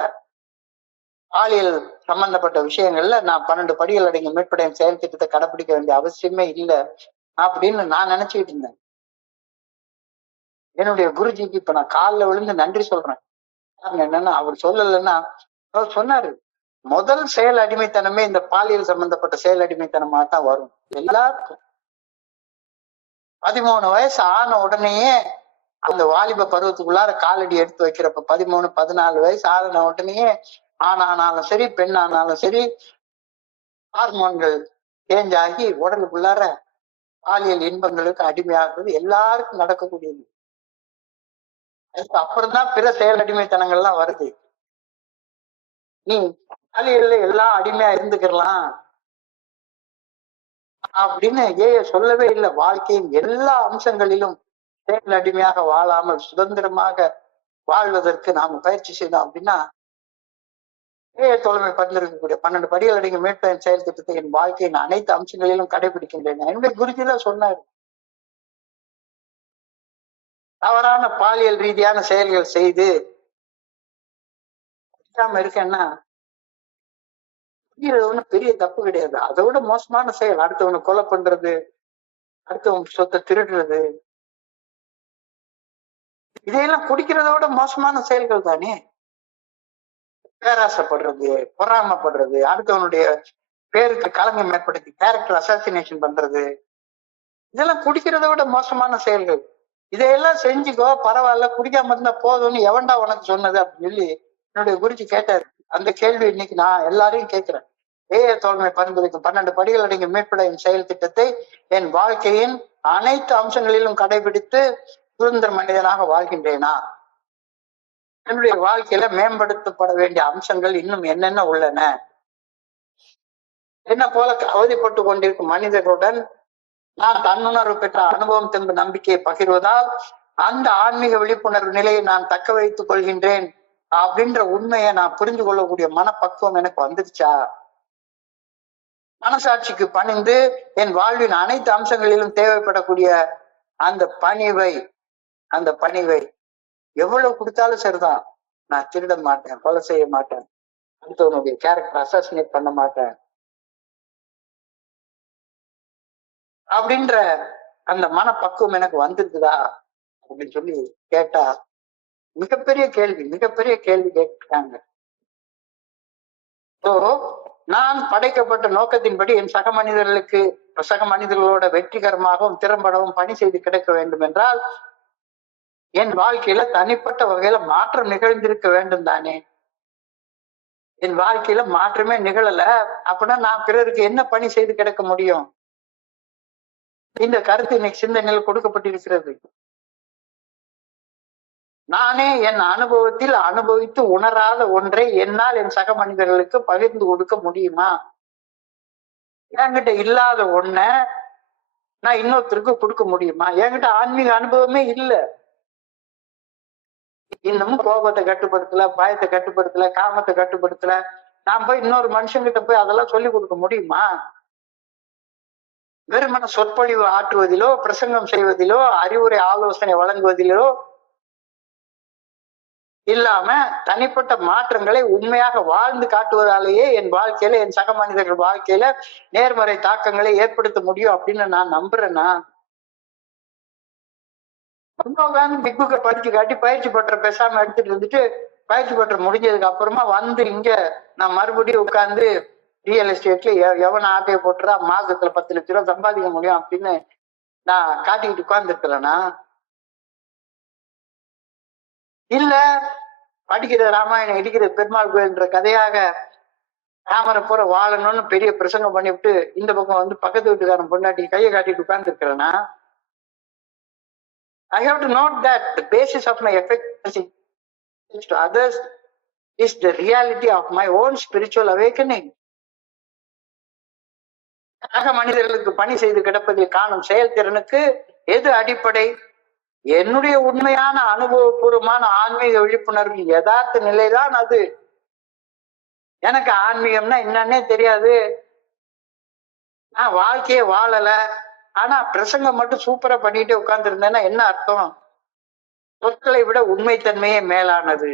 பாலியல் சம்பந்தப்பட்ட விஷயங்கள்ல நான் 12 படிகள் அடங்கிய மீட்படையும் செயல் திட்டத்தை கடைபிடிக்க வேண்டிய அவசியமே இல்லை அப்படின்னு நான் நினைச்சுக்கிட்டு இருந்தேன். என்னுடைய குருஜிக்கு இப்ப நான் காலில் விழுந்து நன்றி சொல்றேன். என்னன்னா அவர் சொல்லலைன்னா, அவர் சொன்னாரு, முதல் செயல் அடிமைத்தனமே இந்த பாலியல் சம்பந்தப்பட்ட செயல் அடிமைத்தனமா தான் வரும் எல்லாருக்கும். 13 வயசு ஆன உடனேயே அந்த வாலிப பருவத்துக்குள்ளார காலடி எடுத்து வைக்கிறப்ப 13-14 வயசு ஆன உடனேயே ஆணானாலும் சரி பெண்ணானாலும் சரி ஹார்மோன்கள் சேஞ்ச் ஆகி உடலுக்குள்ளார பாலியல் இன்பங்களுக்கு அடிமையாகிறது எல்லாருக்கும் நடக்கக்கூடியது. அதுக்கு அப்புறம்தான் பிற செயல் அடிமைத்தனங்கள்லாம் வருது. நீ பாலியல்ல எல்லாம் அடிமையா இருந்துக்கலாம் அப்படின்னு சொல்லவே இல்லை. வாழ்க்கையின் எல்லா அம்சங்களிலும் செயல் அடிமையாக வாழாமல் சுதந்திரமாக வாழ்வதற்கு நாம பயிற்சி செய்தோம் அப்படின்னா தோழமை பரிந்துரைக்கக்கூடிய 12 படிகள் அடங்கிய மீட்படையும் செயல் திட்டத்தை என் வாழ்க்கையின் அனைத்து அம்சங்களிலும் கடைபிடிக்கின்றேன். என்னுடைய குருஜிதான் சொன்னார், தவறான பாலியல் ரீதியான செயல்கள் செய்து இருக்கேன்னா ஒண்ணும் பெரிய தப்பு கிடையாது. அதை விட மோசமான செயல் அடுத்தவனை கொலை பண்றது, அடுத்தவங்க சொத்தை திருடுறது, இதையெல்லாம் குடிக்கிறத விட மோசமான செயல்கள் தானே. பேராசைப்படுறது, பொறாமப்படுறது, அடுத்தவனுடைய பேருக்கு களங்கம் ஏற்படுத்தி கேரக்டர் அசாசினேஷன் பண்றது, இதெல்லாம் குடிக்கிறத விட மோசமான செயல்கள். இதையெல்லாம் செஞ்சுக்கோ, பரவாயில்ல, குடிக்காம இருந்தா போதும்னு எவன்டா உனக்கு சொன்னது அப்படின்னு சொல்லி என்னுடைய குருஜி கேட்டாரு. அந்த கேள்வி இன்னைக்கு நான் எல்லாரையும் கேட்கிறேன். தோழமை பரிந்துரைக்கும் 12 படிகள் அடங்கிய மீட்படையும் செயல் திட்டத்தை என் வாழ்க்கையின் அனைத்து அம்சங்களிலும் கடைபிடித்து சுதந்திர மனிதனாக வாழ்கின்றேனா? என்னுடைய வாழ்க்கையில மேம்படுத்தப்பட வேண்டிய அம்சங்கள் இன்னும் என்னென்ன உள்ளன? என்ன போல அவதிப்பட்டு கொண்டிருக்கும் மனிதர்களுடன் நான் தன்னுணர்வு பெற்ற அனுபவம் தெம்பு நம்பிக்கையை பகிர்வதால் அந்த ஆன்மீக விழிப்புணர்வு நிலையை நான் தக்க வைத்துக் கொள்கின்றேன் அப்படின்ற உண்மையை நான் புரிந்து கொள்ளக்கூடிய மனப்பக்குவம் எனக்கு வந்துருச்சா? மனசாட்சிக்கு பணிந்து என் வாழ்வின் அனைத்து அம்சங்களிலும் தேவைப்படக்கூடிய அந்த பணிவை எவ்வளவு கொடுத்தாலும் சரிதான். நான் திருட மாட்டேன், கொலை செய்ய மாட்டேன், அடுத்தவனுடைய கேரக்டர் அசாசினேட் பண்ண மாட்டேன் அப்படின்ற அந்த மனப்பக்குவம் எனக்கு வந்திருக்குதா அப்படின்னு சொல்லி கேட்டா மிகப்பெரிய கேள்வி கேட்கிறாங்க. நான் படைக்கப்பட்ட நோக்கத்தின்படி என் சக மனிதர்களோட வெற்றிகரமாகவும் திறம்படவும் பணி செய்து கிடைக்க வேண்டும் என்றால் என் வாழ்க்கையில தனிப்பட்ட வகையில மாற்றம் நிகழ்ந்திருக்க வேண்டும் தானே. என் வாழ்க்கையில மாற்றமே நிகழல அப்படின்னா நான் பிறருக்கு என்ன பணி செய்து கிடைக்க முடியும்? இந்த கருத்து இன்னைக்கு சிந்தனையில் கொடுக்கப்பட்டிருக்கிறது. நானே என் அனுபவத்தில் அனுபவித்து உணராத ஒன்றை என்னால் என் சக மனிதர்களுக்கு பகிர்ந்து கொடுக்க முடியுமா? என்கிட்ட இல்லாத ஒன்ன நான் இன்னொருத்தருக்கு கொடுக்க முடியுமா? என்கிட்ட ஆன்மீக அனுபவமே இல்லை. இன்னமும் கோபத்தை கட்டுப்படுத்தல, பயத்தை கட்டுப்படுத்தல, காமத்தை கட்டுப்படுத்தல. நான் போய் இன்னொரு மனுஷங்கிட்ட போய் அதெல்லாம் சொல்லி கொடுக்க முடியுமா? வெறுமன சொற்பொழிவு ஆற்றுவதிலோ, பிரசங்கம் செய்வதிலோ, அறிவுரை ஆலோசனை வழங்குவதிலோ இல்லாம தனிப்பட்ட மாற்றங்களை உண்மையாக வாழ்ந்து காட்டுவதாலேயே என் வாழ்க்கையில, என் சக மனிதர்கள் வாழ்க்கையில நேர்மறை தாக்கங்களை ஏற்படுத்த முடியும் அப்படின்னு நான் நம்புறேன்னா, பிக் புக்கை படிச்சு காட்டி பயிற்சி பற்ற பேசாம எடுத்துட்டு இருந்துட்டு பயிற்சி பற்ற முடிஞ்சதுக்கு அப்புறமா வந்து இங்க நான் மறுபடியும் உட்கார்ந்து ரியல் எஸ்டேட்ல எவன் ஆட்டையை போட்டுறா மாசத்துல 10 லட்ச ரூபாய் சம்பாதிக்க முடியும் அப்படின்னு நான் காட்டிக்கிட்டு உட்கார்ந்து இருக்கிறேன்னா, இல்ல படிக்கிற ராமாயணம் இடிக்கிற பெருமாள் கோயில்ன்ற கதையாக ராமரை போற வாழணும்னு பெரிய பிரசங்கம் பண்ணிவிட்டு இந்த பக்கம் வந்து பக்கத்து வீட்டுக்காரன் பொண்டாட்டி கையை காட்டிட்டு உட்கார்ந்து இருக்கிறேன்னா, I have to note that the basis of my effectiveness to others is the reality of my own spiritual awakening. சக மனிதர்களுக்கு பணி செய்து கிடப்பதில் காணும் செயல்திறனுக்கு எது அடிப்படை? என்னுடைய உண்மையான அனுபவபூர்வமான ஆன்மீக விழிப்புணர்வின் யதார்த்த நிலைதான் அது. எனக்கு ஆன்மீகம்னா என்னன்னே தெரியாது, நான் வாழ்க்கையே வாழல, ஆனா பிரசங்கம் மட்டும் சூப்பரா பண்ணிட்டு உட்கார்ந்து இருந்தேன்னா என்ன அர்த்தம்? சொற்களை விட உண்மைத்தன்மையே மேலானது.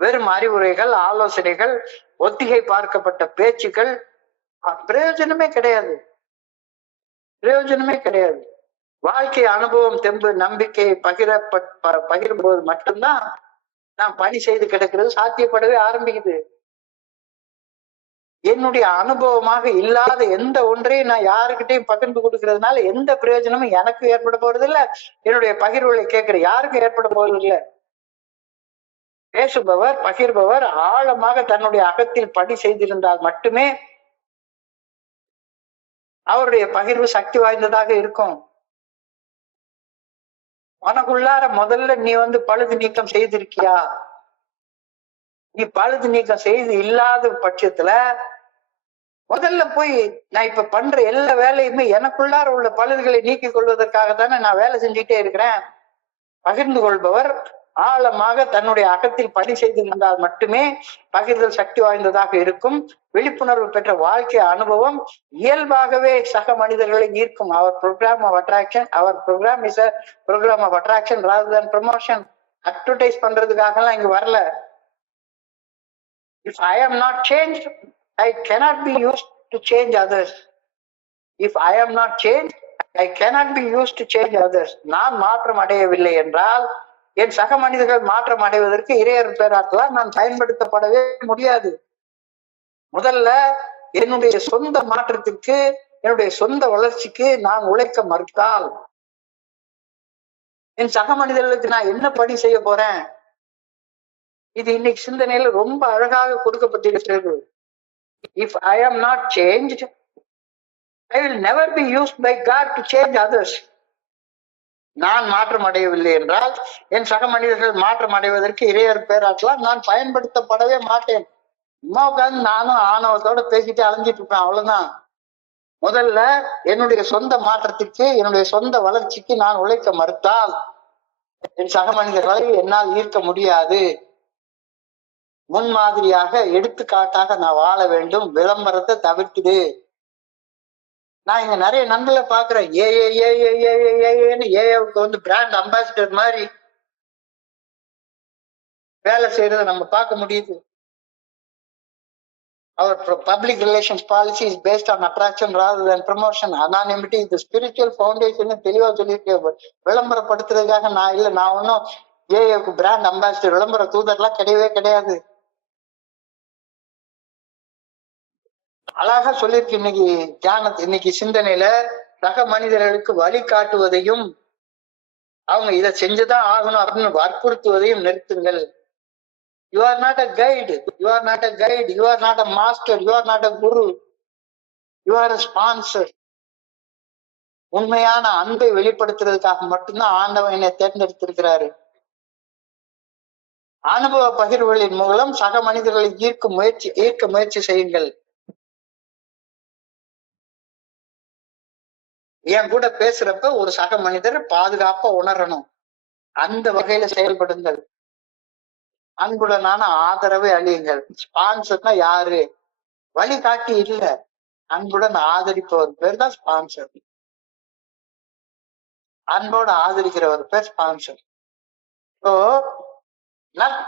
வெறும் அறிவுரைகள், ஆலோசனைகள், ஒத்திகை பார்க்கப்பட்ட பேச்சுக்கள் பிரயோஜனமே கிடையாது. வாழ்க்கை அனுபவம் தெம்பு நம்பிக்கையை பகிரும்போது மட்டும்தான் நான் பணி செய்து கிடக்கிறது சாத்தியப்படவே ஆரம்பிக்குது. என்னுடைய அனுபவமாக இல்லாத எந்த ஒன்றையும் நான் யாருக்கிட்டையும் பகிர்ந்து கொடுக்கறதுனால எந்த பிரயோஜனமும் எனக்கு ஏற்பட போறது இல்லை, என்னுடைய பகிர்வுகளை கேட்கிற யாருக்கும் ஏற்பட போறது இல்லை. பேசுபவர், பகிர்பவர் ஆழமாக தன்னுடைய அகத்தில் பணி செய்திருந்தால் மட்டுமே அவருடைய பகிர்வு சக்தி வாய்ந்ததாக இருக்கும். உனக்குள்ளார முதல்ல நீ வந்து பழுது நீக்கம் செய்திருக்கியா? நீ பழுது நீக்கம் செய்து இல்லாத பட்சத்துல முதல்ல போய் நான் இப்ப பண்ற எல்லா வேலையுமே எனக்குள்ளார உள்ள பழுதுகளை நீக்கிக் கொள்வதற்காக தானே நான் வேலை செஞ்சுட்டே இருக்கிறேன். பகிர்ந்து கொள்பவர் ஆழமாக தன்னுடைய அகத்தில் பணி செய்திருந்தால் மட்டுமே பகிர்தல் சக்தி வாய்ந்ததாக இருக்கும். விழிப்புணர்வு பெற்ற வாழ்க்கை அனுபவம் இயல்பாகவே சக மனிதர்களை ஈர்க்கும். அவர் program of attraction rather than promotion. Advertise பண்றதுக்காக இங்க வரல. If I am not changed, I cannot be used to change others. If I am not changed, I cannot be used to change others. நான் மாற்றம் அடையவில்லை என்றால் என் சக மனிதர்கள் மாற்றம் அடைவதற்கு இறையர் பேராற்றலாம் நான் பயன்படுத்தப்படவே முடியாது. முதல்ல என்னுடைய சொந்த மாற்றத்திற்கு, என்னுடைய சொந்த வளர்ச்சிக்கு நான் உழைக்க மறுத்தால் என் சக மனிதர்களுக்கு நான் என்ன பணி செய்ய போறேன்? இது இன்னைக்கு சிந்தனையில ரொம்ப அழகாக கொடுக்கப்பட்டிருக்கிறது. If I am not changed, I will never be used by God to change others. நான் மாற்றம் அடையவில்லை என்றால் என் சக மனிதர்கள் மாற்றம் அடைவதற்கு இறையர் பேராற்றலாம் நான் பயன்படுத்தப்படவே மாட்டேன். சும்மா உட்கார்ந்து நானும் ஆணவத்தோட பேசிட்டு அலைஞ்சிட்டு இருப்பேன், அவ்வளவுதான். முதல்ல என்னுடைய சொந்த மாற்றத்திற்கு, என்னுடைய சொந்த வளர்ச்சிக்கு நான் உழைக்க மறுத்தால் என் சக மனிதர்களை என்னால் ஈர்க்க முடியாது. முன்மாதிரியாக, எடுத்துக்காட்டாக நான் வாழ வேண்டும். விளம்பரத்தை தவிர்த்துடு. நான் இங்க நிறைய நண்பர்களை பாக்குறேன், ஏஏவுக்கு வந்து பிராண்ட் அம்பாசிடர் மாதிரி வேலை செய்யறத நம்ம பார்க்க முடியுது. Our public relations policy is based on attraction rather than promotion. Anonymity is the spiritual foundation. தெளிவா சொல்லியிருக்கேன். விளம்பரப்படுத்துறதுக்காக நான் இல்ல, நான் ஒன்னும் ஏஏவுக்கு பிராண்ட் அம்பாசிடர், விளம்பர தூதர்லாம் கிடையவே கிடையாது. அழகா சொல்லியிருக்கு இன்னைக்கு தியானத்து, இன்னைக்கு சிந்தனையில சக மனிதர்களுக்கு வழிகாட்டுவதையும் அவங்க இதை செஞ்சுதான் ஆகணும் அப்படின்னு வற்புறுத்துவதையும் நிறுத்துங்கள். You are not a guide. You are not a guide. You are not a master. You are not a guru. You are a sponsor. உண்மையான அன்பை வெளிப்படுத்துறதுக்காக மட்டும்தான் ஆண்டவன் என்னை தேர்ந்தெடுத்திருக்கிறாரு. அனுபவ பகிர்வுகளின் மூலம் சக மனிதர்களை ஈர்க்க முயற்சி செய்யுங்கள். என் கூட பேசுறப்ப ஒரு சக மனிதர் பாதுகாப்பா உணரணும். அந்த வகையில செயல்படுங்கள். அன்புடனான ஆதரவை அழியுங்கள். ஸ்பான்சர்னா யாரு? வழிகாட்டி இல்ல, அன்புடன் ஆதரிப்பவர் பேர் தான் ஸ்பான்சர். அன்போடு ஆதரிக்கிறவர் பேர் ஸ்பான்சர். ஸோ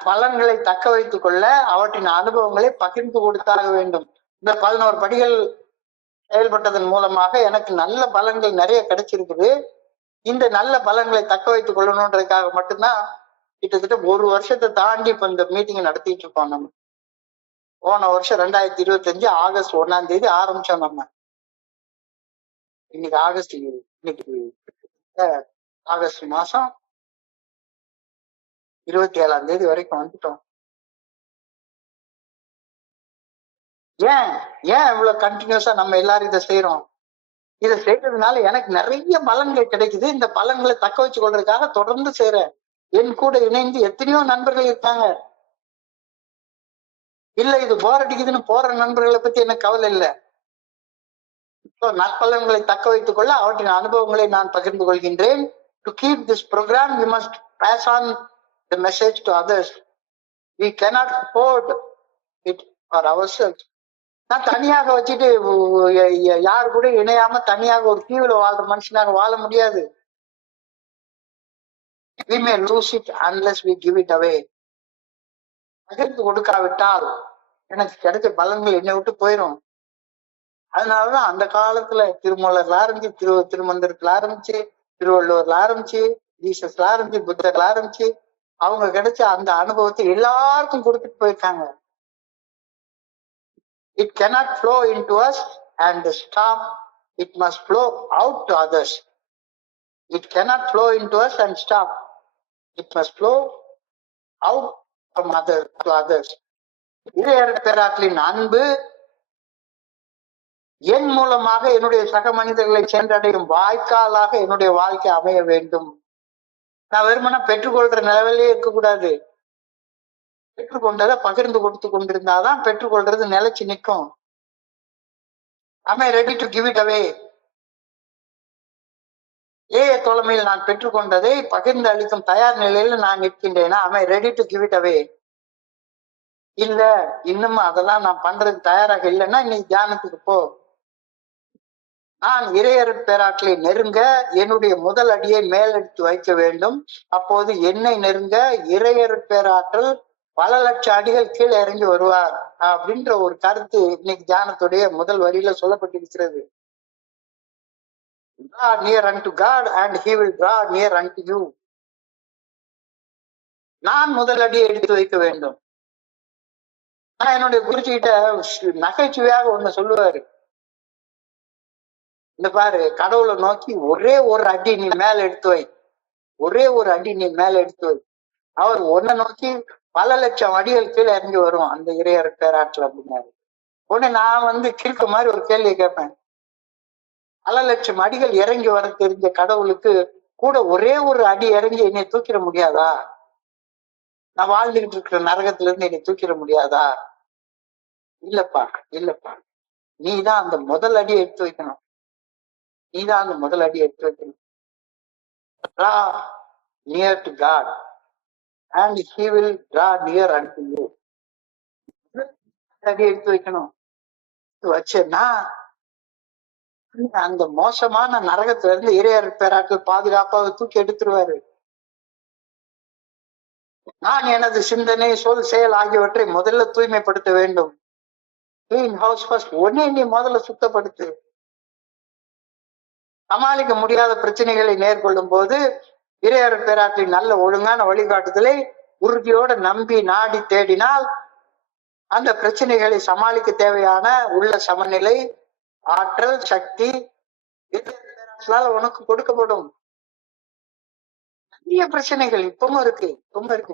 பலன்களை தக்க வைத்துக் கொள்ள அவற்றின் அனுபவங்களை பகிர்ந்து கொடுத்தாக வேண்டும். இந்த 11 படிகள் செயல்பட்டதன் மூலமாக எனக்கு நல்ல பலன்கள் நிறைய கிடைச்சிருக்குது. இந்த நல்ல பலன்களை தக்க வைத்துக் கொள்ளணுன்றதுக்காக மட்டும்தான் கிட்டத்தட்ட 1 வருஷத்தை தாண்டி இப்ப இந்த மீட்டிங் நடத்திட்டு இருக்கோம். நம்ம போன வருஷம் 2025 ஆகஸ்ட் 1ஆம் தேதி ஆரம்பிச்சோம். நம்ம இன்னைக்கு ஆகஸ்ட் மாசம் 27ஆம் தேதி வரைக்கும் வந்துட்டோம். ஏன் இவ்வளவு கண்டினியூஸா நம்ம எல்லாரும் இதை செய்யறோம்? இதை செய்யறதுனால எனக்கு நிறைய பலன்கள் கிடைக்குது. இந்த பலன்களை தக்க வச்சு கொள்றதுக்காக தொடர்ந்து செய்யறேன். என் கூட இணைந்து எத்தனையோ நண்பர்கள் இருக்காங்க. இல்ல இது போர் அடிக்குதுன்னு போற நண்பர்களை பத்தி எனக்கு கவலை இல்லை. நற்பலன்களை தக்க வைத்துக் கொள்ள அவற்றின் அனுபவங்களை நான் பகிர்ந்து கொள்கின்றேன். To keep this program, we must pass on the message to others. We cannot hold it for ourselves. நான் தனியாக வச்சுட்டு யாரு கூட இணையாம தனியாக ஒரு தீவுல வாழ்ற மனுஷனாக வாழ முடியாது. We may lose it unless we give it away. பகிர்ந்து கொடுக்காவிட்டால் எனக்கு கிடைச்ச பலன்கள் என்னை விட்டு போயிடும். அதனாலதான் அந்த காலத்துல திருமூலர்ல ஆரம்பிச்சு, திருமந்திரத்துல ஆரம்பிச்சு, திருவள்ளுவர்ல ஆரம்பிச்சு, ஜீசஸ்ல ஆரம்பிச்சு, புத்தர்ல ஆரம்பிச்சு, அவங்க கிடைச்ச அந்த அனுபவத்தை எல்லாருக்கும் கொடுத்துட்டு போயிருக்காங்க. It cannot flow into us and stop. It must flow out to others. It cannot flow into us and stop. It must flow out from others to others. இறையர் பேராற்றலின் அன்பு என் மூலமாக என்னுடைய சக மனிதர்களை சென்றடையும் வாய்க்காலாக என்னுடைய வாழ்க்கை அமைய வேண்டும். நான் வெறுமனா பெற்றுக்கொள்ற நிலவிலேயே இருக்கக்கூடாது. பெற்றுக்கொண்டதை பகிர்ந்து கொடுத்து கொண்டிருந்தாதான் பெற்றுக்கொள்றது நிலைச்சு நிற்கும். Am I ready to give it away? தோழமையில் நான் பெற்றுக்கொண்டதை பகிர்ந்து அளிக்கும் தயார் நிலையில நான் நிற்கின்றேனா? Am I ready to give it away? இல்ல, இன்னும் அதெல்லாம் நான் பண்றதுக்கு தயாராக இல்லைன்னா இன்னைக்கு தியானத்துக்கு போ. நான் இறையர் பேராற்றலை நெருங்க என்னுடைய முதல் அடியை மேலெடுத்து வைக்க வேண்டும். அப்போது என்னை நெருங்க இறையர் பேராற்றல் பல லட்சம் அடிகள் கீழே இறங்கி வருவார் அப்படின்ற ஒரு கருத்து இன்னைக்கு தியானத்துடைய முதல் வரியில சொல்லப்பட்டிருக்கிறது. Draw near unto God and he will draw near unto you. நான் முதல் அடியை எடுத்து வைக்க வேண்டும். நான் என்னுடைய குருஜிகிட்ட நகைச்சுவையாக ஒண்ணு சொல்லுவாரு. இந்த பாரு, கடவுளை நோக்கி ஒரே ஒரு அடி நீ மேல எடுத்து வை, ஒரே ஒரு அடி நீ மேல எடுத்து வை. அவர் ஒன்ன நோக்கி பல லட்சம் அடிகள் கீழே இறங்கி வரும் அந்த இறையர் பேராற்றல் அப்படின்னாரு. உடனே நான் கிறுக்க மாதிரி ஒரு கேள்வி கேட்பேன். பல லட்சம் அடிகள் இறங்கி வர தெரிஞ்ச கடவுளுக்கு கூட ஒரே ஒரு அடி இறங்கி என்னை தூக்கிட முடியாதா? நான் வாழ்ந்துகிட்டு இருக்கிற நரகத்துல இருந்து என்னை தூக்கிட முடியாதா? இல்லப்பா, இல்லப்பா, நீதான் அந்த முதல் அடியை எடுத்து வைக்கணும். நீதான் அந்த முதல் அடியை எடுத்து வைக்கணும். Draw near to God and he will draw near unto you. அடி எடுத்து வைக்கணும். வச்சேன்னா அந்த மோசமான நரகத்துல இருந்து இறையர் பேராற்றல் பாதுகாப்பாக தூக்கி எடுத்துருவாரு. நான் எனது சிந்தனை, சொல், செயல் ஆகியவற்றை முதல்ல தூய்மைப்படுத்த வேண்டும். Clean house first. ஒன்னே நீ முதல்ல சுத்தப்படுத்து. சமாளிக்க முடியாத பிரச்சனைகளை நேர்கொள்ளும் போது இறையர் பேராற்றின் நல்ல ஒழுங்கான வழிகாட்டுதலை உறுதியோட நம்பி நாடி தேடினால் அந்த பிரச்சனைகளை சமாளிக்க தேவையான உள்ள சமநிலை, ஆற்றல், சக்தி உனக்கு கொடுக்கப்படும். நிறைய பிரச்சனைகள் இப்பவும் இருக்கு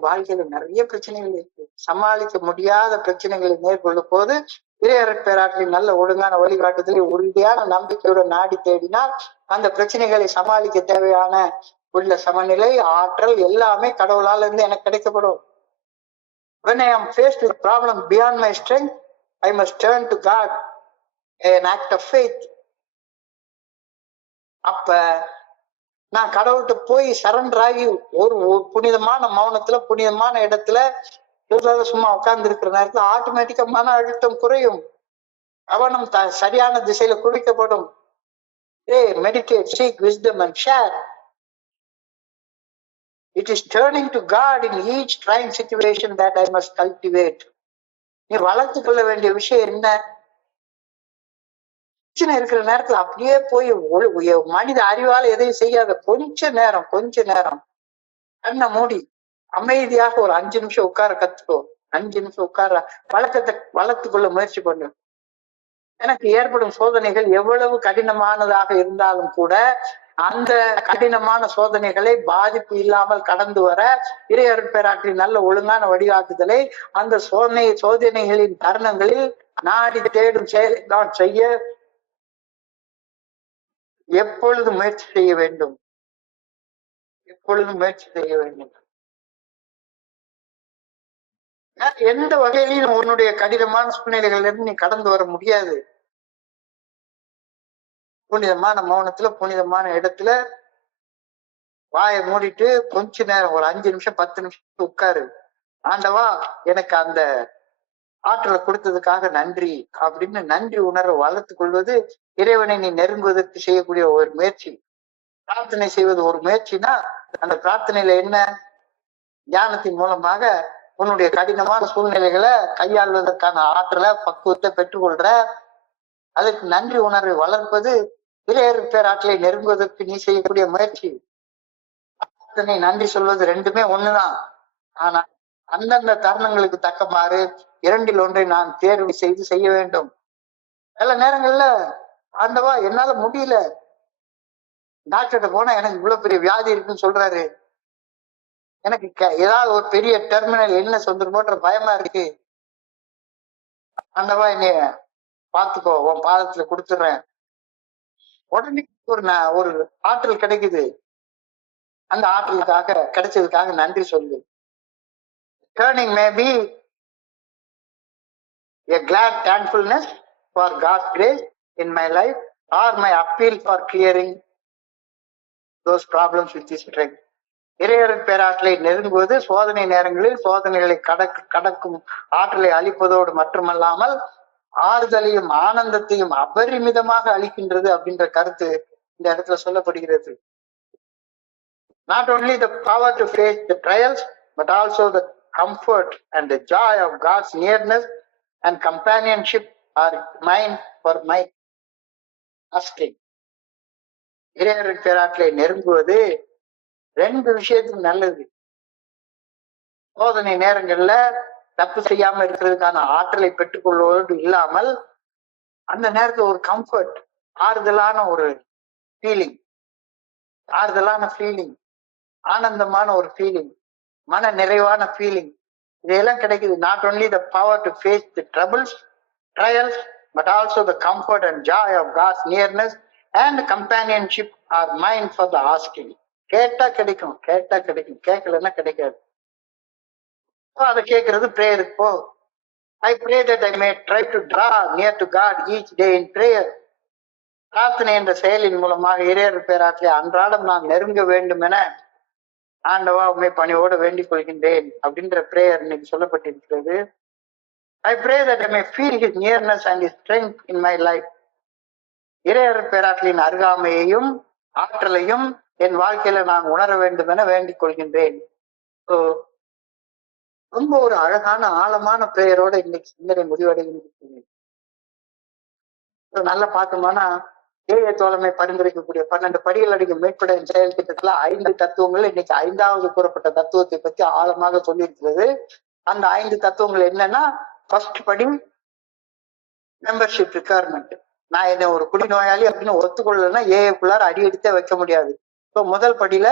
வாழ்க்கையில நிறைய பிரச்சனைகள் இருக்கு. சமாளிக்க முடியாத பிரச்சனைகளை மேற்கொள்ளும் போது இறையர் பேராற்றின் நல்ல ஒழுங்கான வழிகாட்டுதலை உறுதியான நம்பிக்கையோட நாடி தேடினால் அந்த பிரச்சனைகளை சமாளிக்க தேவையான உள்ள சமநிலை, ஆற்றல் எல்லாமே கடவுளால இருந்து எனக்கு கிடைக்கப்படும். When I am faced with problem beyond my strength, I must turn to God, an act of faith. அப்ப நான் கடவுள்கிட்ட போய் சரண்டர் ஆகி ஒரு புனிதமான மௌனத்துல, புனிதமான இடத்துல சும்மா உட்கார்ந்து இருக்கிற நேரத்துல ஆட்டோமேட்டிக்கா மன அழுத்தம் குறையும், கவனம் சரியான திசையில குவிக்கப்படும். Meditate, seek wisdom and share. It is turning to God in each trying situation that I must cultivate. நீ வளர்த்து கொள்ள வேண்டிய விஷயம் என்ன? பிரச்சனை இருக்கிற நேரத்துல அப்படியே போய் மனித அறிவால எதையும் செய்யாத. கொஞ்ச நேரம் கண்ணை மூடி அமைதியாக ஒரு 5 நிமிஷம் உட்கார கத்துக்கோ. 5 நிமிஷம் உட்கார பழக்கத்தை வளர்த்து கொள்ள முயற்சி பண்ணு. எனக்கு ஏற்படும் சோதனைகள் எவ்வளவு கடினமானதாக இருந்தாலும் கூட அந்த கடினமான சோதனைகளை பாதிப்பு இல்லாமல் கடந்து வர இறையர் பேராற்றின் நல்ல ஒழுங்கான வழிகாட்டுதலை அந்த சோதனைகளின் தருணங்களில் நாடி தேடும் செயலை நான் செய்ய எப்பொழுது முயற்சி செய்ய வேண்டும். எந்த வகையிலையும் உன்னுடைய கடினமான சூழ்நிலைகள்ல இருந்து நீ கடந்து வர முடியாது. புனிதமான மௌனத்துல, புனிதமான இடத்துல வாயை மூடிட்டு கொஞ்ச நேரம் ஒரு 5 நிமிஷம் 10 நிமிஷம் உட்காரு. ஆண்டவா, எனக்கு அந்த ஆற்றலை கொடுத்ததுக்காக நன்றி அப்படின்னு நன்றி உணர்வை வளர்த்து கொள்வது இறைவனை நீ நெருங்குவதற்கு செய்யக்கூடிய ஒரு முயற்சி. பிரார்த்தனை செய்வது ஒரு முயற்சினா அந்த பிரார்த்தனையில என்ன? தியானத்தின் மூலமாக உன்னுடைய கடினமான சூழ்நிலைகளை கையாள்வதற்கான ஆற்றலை, பக்குவத்தை பெற்றுக்கொள்ற. அதுக்கு நன்றி உணர்வை வளர்ப்பது இறையர் பேராற்றலை நெருங்குவதற்கு நீ செய்யக்கூடிய முயற்சி. நன்றி சொல்வது ரெண்டுமே ஒண்ணுதான். ஆனா அந்தந்த தருணங்களுக்கு தக்கமாறு 2ல் ஒன்றை நான் தேர்வு செய்து செய்ய வேண்டும். சில நேரங்கள்ல ஆண்டவா என்னால முடியல, டாக்டர்கிட்ட போனா எனக்கு இவ்வளவு பெரிய வியாதி இருக்குன்னு சொல்றாரு, எனக்கு ஏதாவது ஒரு பெரிய டெர்மினல் இல்னஸ் வந்துருமோன்ற பயமா இருக்கு, ஆண்டவா என்னைய பாத்துக்கோ, உன் பாதத்துல கொடுத்துடுறேன். உடனே ஒரு ஆற்றல் கிடைக்குது. அந்த ஆற்றலுக்காக கிடைச்சதுக்காக நன்றி சொல்லு. Turning may be a glad thankfulness for God's grace in my life or my appeal for clearing those problems with His strength. இறையர் பேராற்றலை நெருங்குவது சோதனை நேரங்களில் சோதனைகளை கடக்கும் ஆற்றலை அளிப்பதோடு மட்டுமல்லாமல் ஆறுதலையும் ஆனந்தத்தையும் அபரிமிதமாக அளிக்கின்றது அப்படின்ற கருத்து இந்த இடத்துல சொல்லப்படுகிறது. Not only the power to face the trials, but also the comfort and the joy of God's nearness and companionship are mine for my asking. இறையர் பேராற்றலை நெருங்குவது 2 விஷயத்துக்கு நல்லது. சோதனை நேரங்கள்ல தப்பு செய்யாம இருக்கிறதுக்கான ஆற்றலை பெற்றுக்கொள்வதோடு இல்லாமல் அந்த நேரத்துல ஒரு கம்ஃபர்ட், ஆறுதலான ஒரு ஃபீலிங், ஆனந்தமான ஒரு ஃபீலிங், மன நிறைவான ஃபீலிங், இதெல்லாம் கிடைக்குது. Not only the power to face the troubles, trials, but also the comfort and joy of God's nearness and companionship are mine for the asking. கேட்டா கிடைக்கும், கேட்கலன்னா கிடைக்காது. அதை கேட்கறது பிரேயருக்கு போ. I pray that I may try to draw near to God each day in prayer. பிரார்த்தனை என்ற செயலின் மூலமாக இறையர் பேராற்றிலே அன்றாடம் நான் நெருங்க வேண்டும் என ஆண்டவா உண்மை பணியோடு வேண்டிக் கொள்கின்றேன் அப்படின்ற பிரேயர் இன்னைக்கு சொல்லப்பட்டிருக்கிறது. I pray that I may feel his nearness and his strength in my life. இறையர் பேராற்றின் அருகாமையையும் ஆற்றலையும் என் வாழ்க்கையில நான் உணர வேண்டும் என வேண்டிக் கொள்கின்றேன். ரொம்ப ஒரு அழகான ஆழமான பிரேயரோட இன்னைக்கு சிந்தனை முடிவடைகிறது. நல்லா பார்த்தோம்னா ஏழை தோழமை பரிந்துரைக்கக்கூடிய 12 படிகள் அடங்கிய மீட்புட செயல் திட்டத்துல 5 தத்துவங்கள் இன்னைக்கு 5வது கூறப்பட்ட தத்துவத்தை பத்தி ஆழமாக சொல்லியிருக்கிறது. அந்த 5 தத்துவங்கள் என்னன்னா, ஃபர்ஸ்ட் படி மெம்பர்ஷிப் ரிக்வயர்மெண்ட். நான் என்ன ஒரு குடிநோயாளி அப்படின்னு ஒத்துக்கொள்ளலைன்னா ஏக்குள்ளார அடி எடுத்தே வைக்க முடியாது. இப்போ முதல் படியில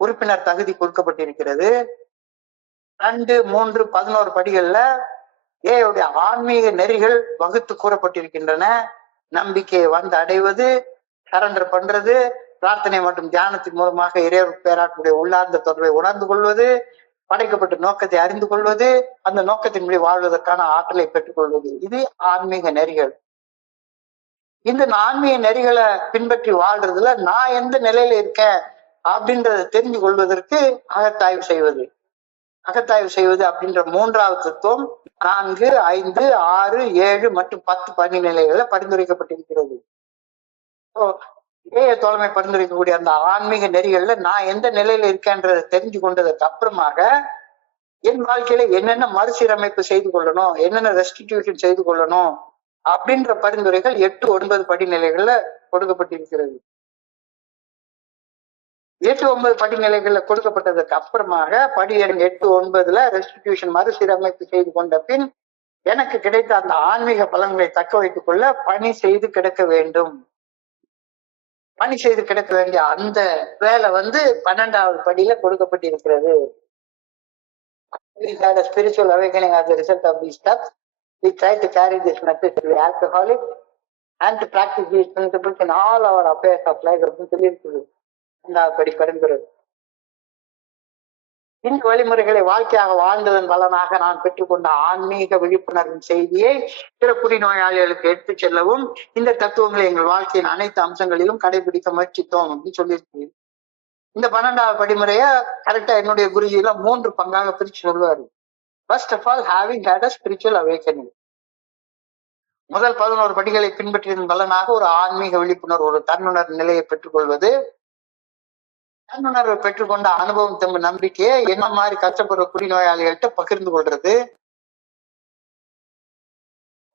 உறுப்பினர் தகுதி கொடுக்கப்பட்டிருக்கிறது. 2, 3, 11 படிகள்ல ஏடைய ஆன்மீக நெறிகள் வகுத்து கூறப்பட்டிருக்கின்றன. நம்பிக்கையை வந்து அடைவது, சரண்டர் பண்றது, பிரார்த்தனை மற்றும் தியானத்தின் மூலமாக இறைவர் பேராட்டுடைய உள்ளார்ந்த தொடர்பை உணர்ந்து கொள்வது, படைக்கப்பட்ட நோக்கத்தை அறிந்து கொள்வது, அந்த நோக்கத்தின்படி வாழ்வதற்கான ஆற்றலை பெற்றுக் கொள்வது, இது ஆன்மீக நெறிகள். இந்த ஆன்மீக நெறிகளை பின்பற்றி வாழ்றதுல நான் எந்த நிலையில இருக்கேன் அப்படின்றத தெரிஞ்சு கொள்வதற்கு அகத்தாய்வு செய்வது அப்படின்ற 3வது தத்துவம் 4, 5, 6, 7 மற்றும் 10 படிநிலைகள்ல பரிந்துரைக்கப்பட்டிருக்கிறது. ஏழை தோழமை பரிந்துரைக்கக்கூடிய அந்த ஆன்மீக நெறிகள்ல நான் எந்த நிலையில இருக்கேன்றதை தெரிஞ்சு கொண்டதுக்கு அப்புறமாக என் வாழ்க்கையில என்னென்ன மறுசீரமைப்பு செய்து கொள்ளணும், என்னென்ன ரெஸ்டிடியூஷன் செய்து கொள்ளணும் அப்படின்ற பரிந்துரைகள் 8, 9 படிநிலைகள்ல கொடுக்கப்பட்டிருக்கிறது. 8, 9 படிநிலைகள்ல கொடுக்கப்பட்டதுக்கு அப்புறமாக படி 8, 9ல ரெஸ்டிடியூஷன் மறுசீரமைப்பு செய்து கொண்ட பின் எனக்கு கிடைத்த அந்த ஆன்மீக பலன்களை தக்க வைத்துக் கொள்ள பணி செய்து கிடக்க வேண்டும். பணி செய்து கிடக்க வேண்டிய அந்த வேலை 12வது படியில கொடுக்கப்பட்டிருக்கிறது. We had a spiritual awakening as a result of these steps. We try to carry this message to the alcoholic and to practice these principles in all our affairs of life அப்படின்னு சொல்லியிருக்கிறது. 2வது படி பரிந்துரை. இந்த வழிமுறைகளை வாழ்க்கையாக வாழ்ந்ததன் பலனாக நான் பெற்றுக்கொண்ட ஆன்மீக விழிப்புணர்வின் செய்தியை பிற குடிநோயாளிகளுக்கு எடுத்துச் செல்லவும் இந்த தத்துவங்களை எங்கள் வாழ்க்கையின் அனைத்து அம்சங்களிலும் கடைபிடிக்க முயற்சித்தோம் அப்படின்னு சொல்லியிருக்கேன். இந்த 12வது படிமுறைய கரெக்டா என்னுடைய குருஜியில 3 பங்காக பிரிச்சு சொல்லுவாரு. First of all, having had a spiritual awakening. முதல் 11 படிகளை பின்பற்றியதன் பலனாக ஒரு ஆன்மீக விழிப்புணர்வு, ஒரு தன்னுணர்வு நிலையை பெற்றுக்கொள்வது, தன்னுணர்வை பெற்றுக்கொண்ட அனுபவம் தம்பு நம்பிக்கையை என்ன மாதிரி கஷ்டப்படுற குடிநோயாளிகள்கிட்ட பகிர்ந்து கொள்றது,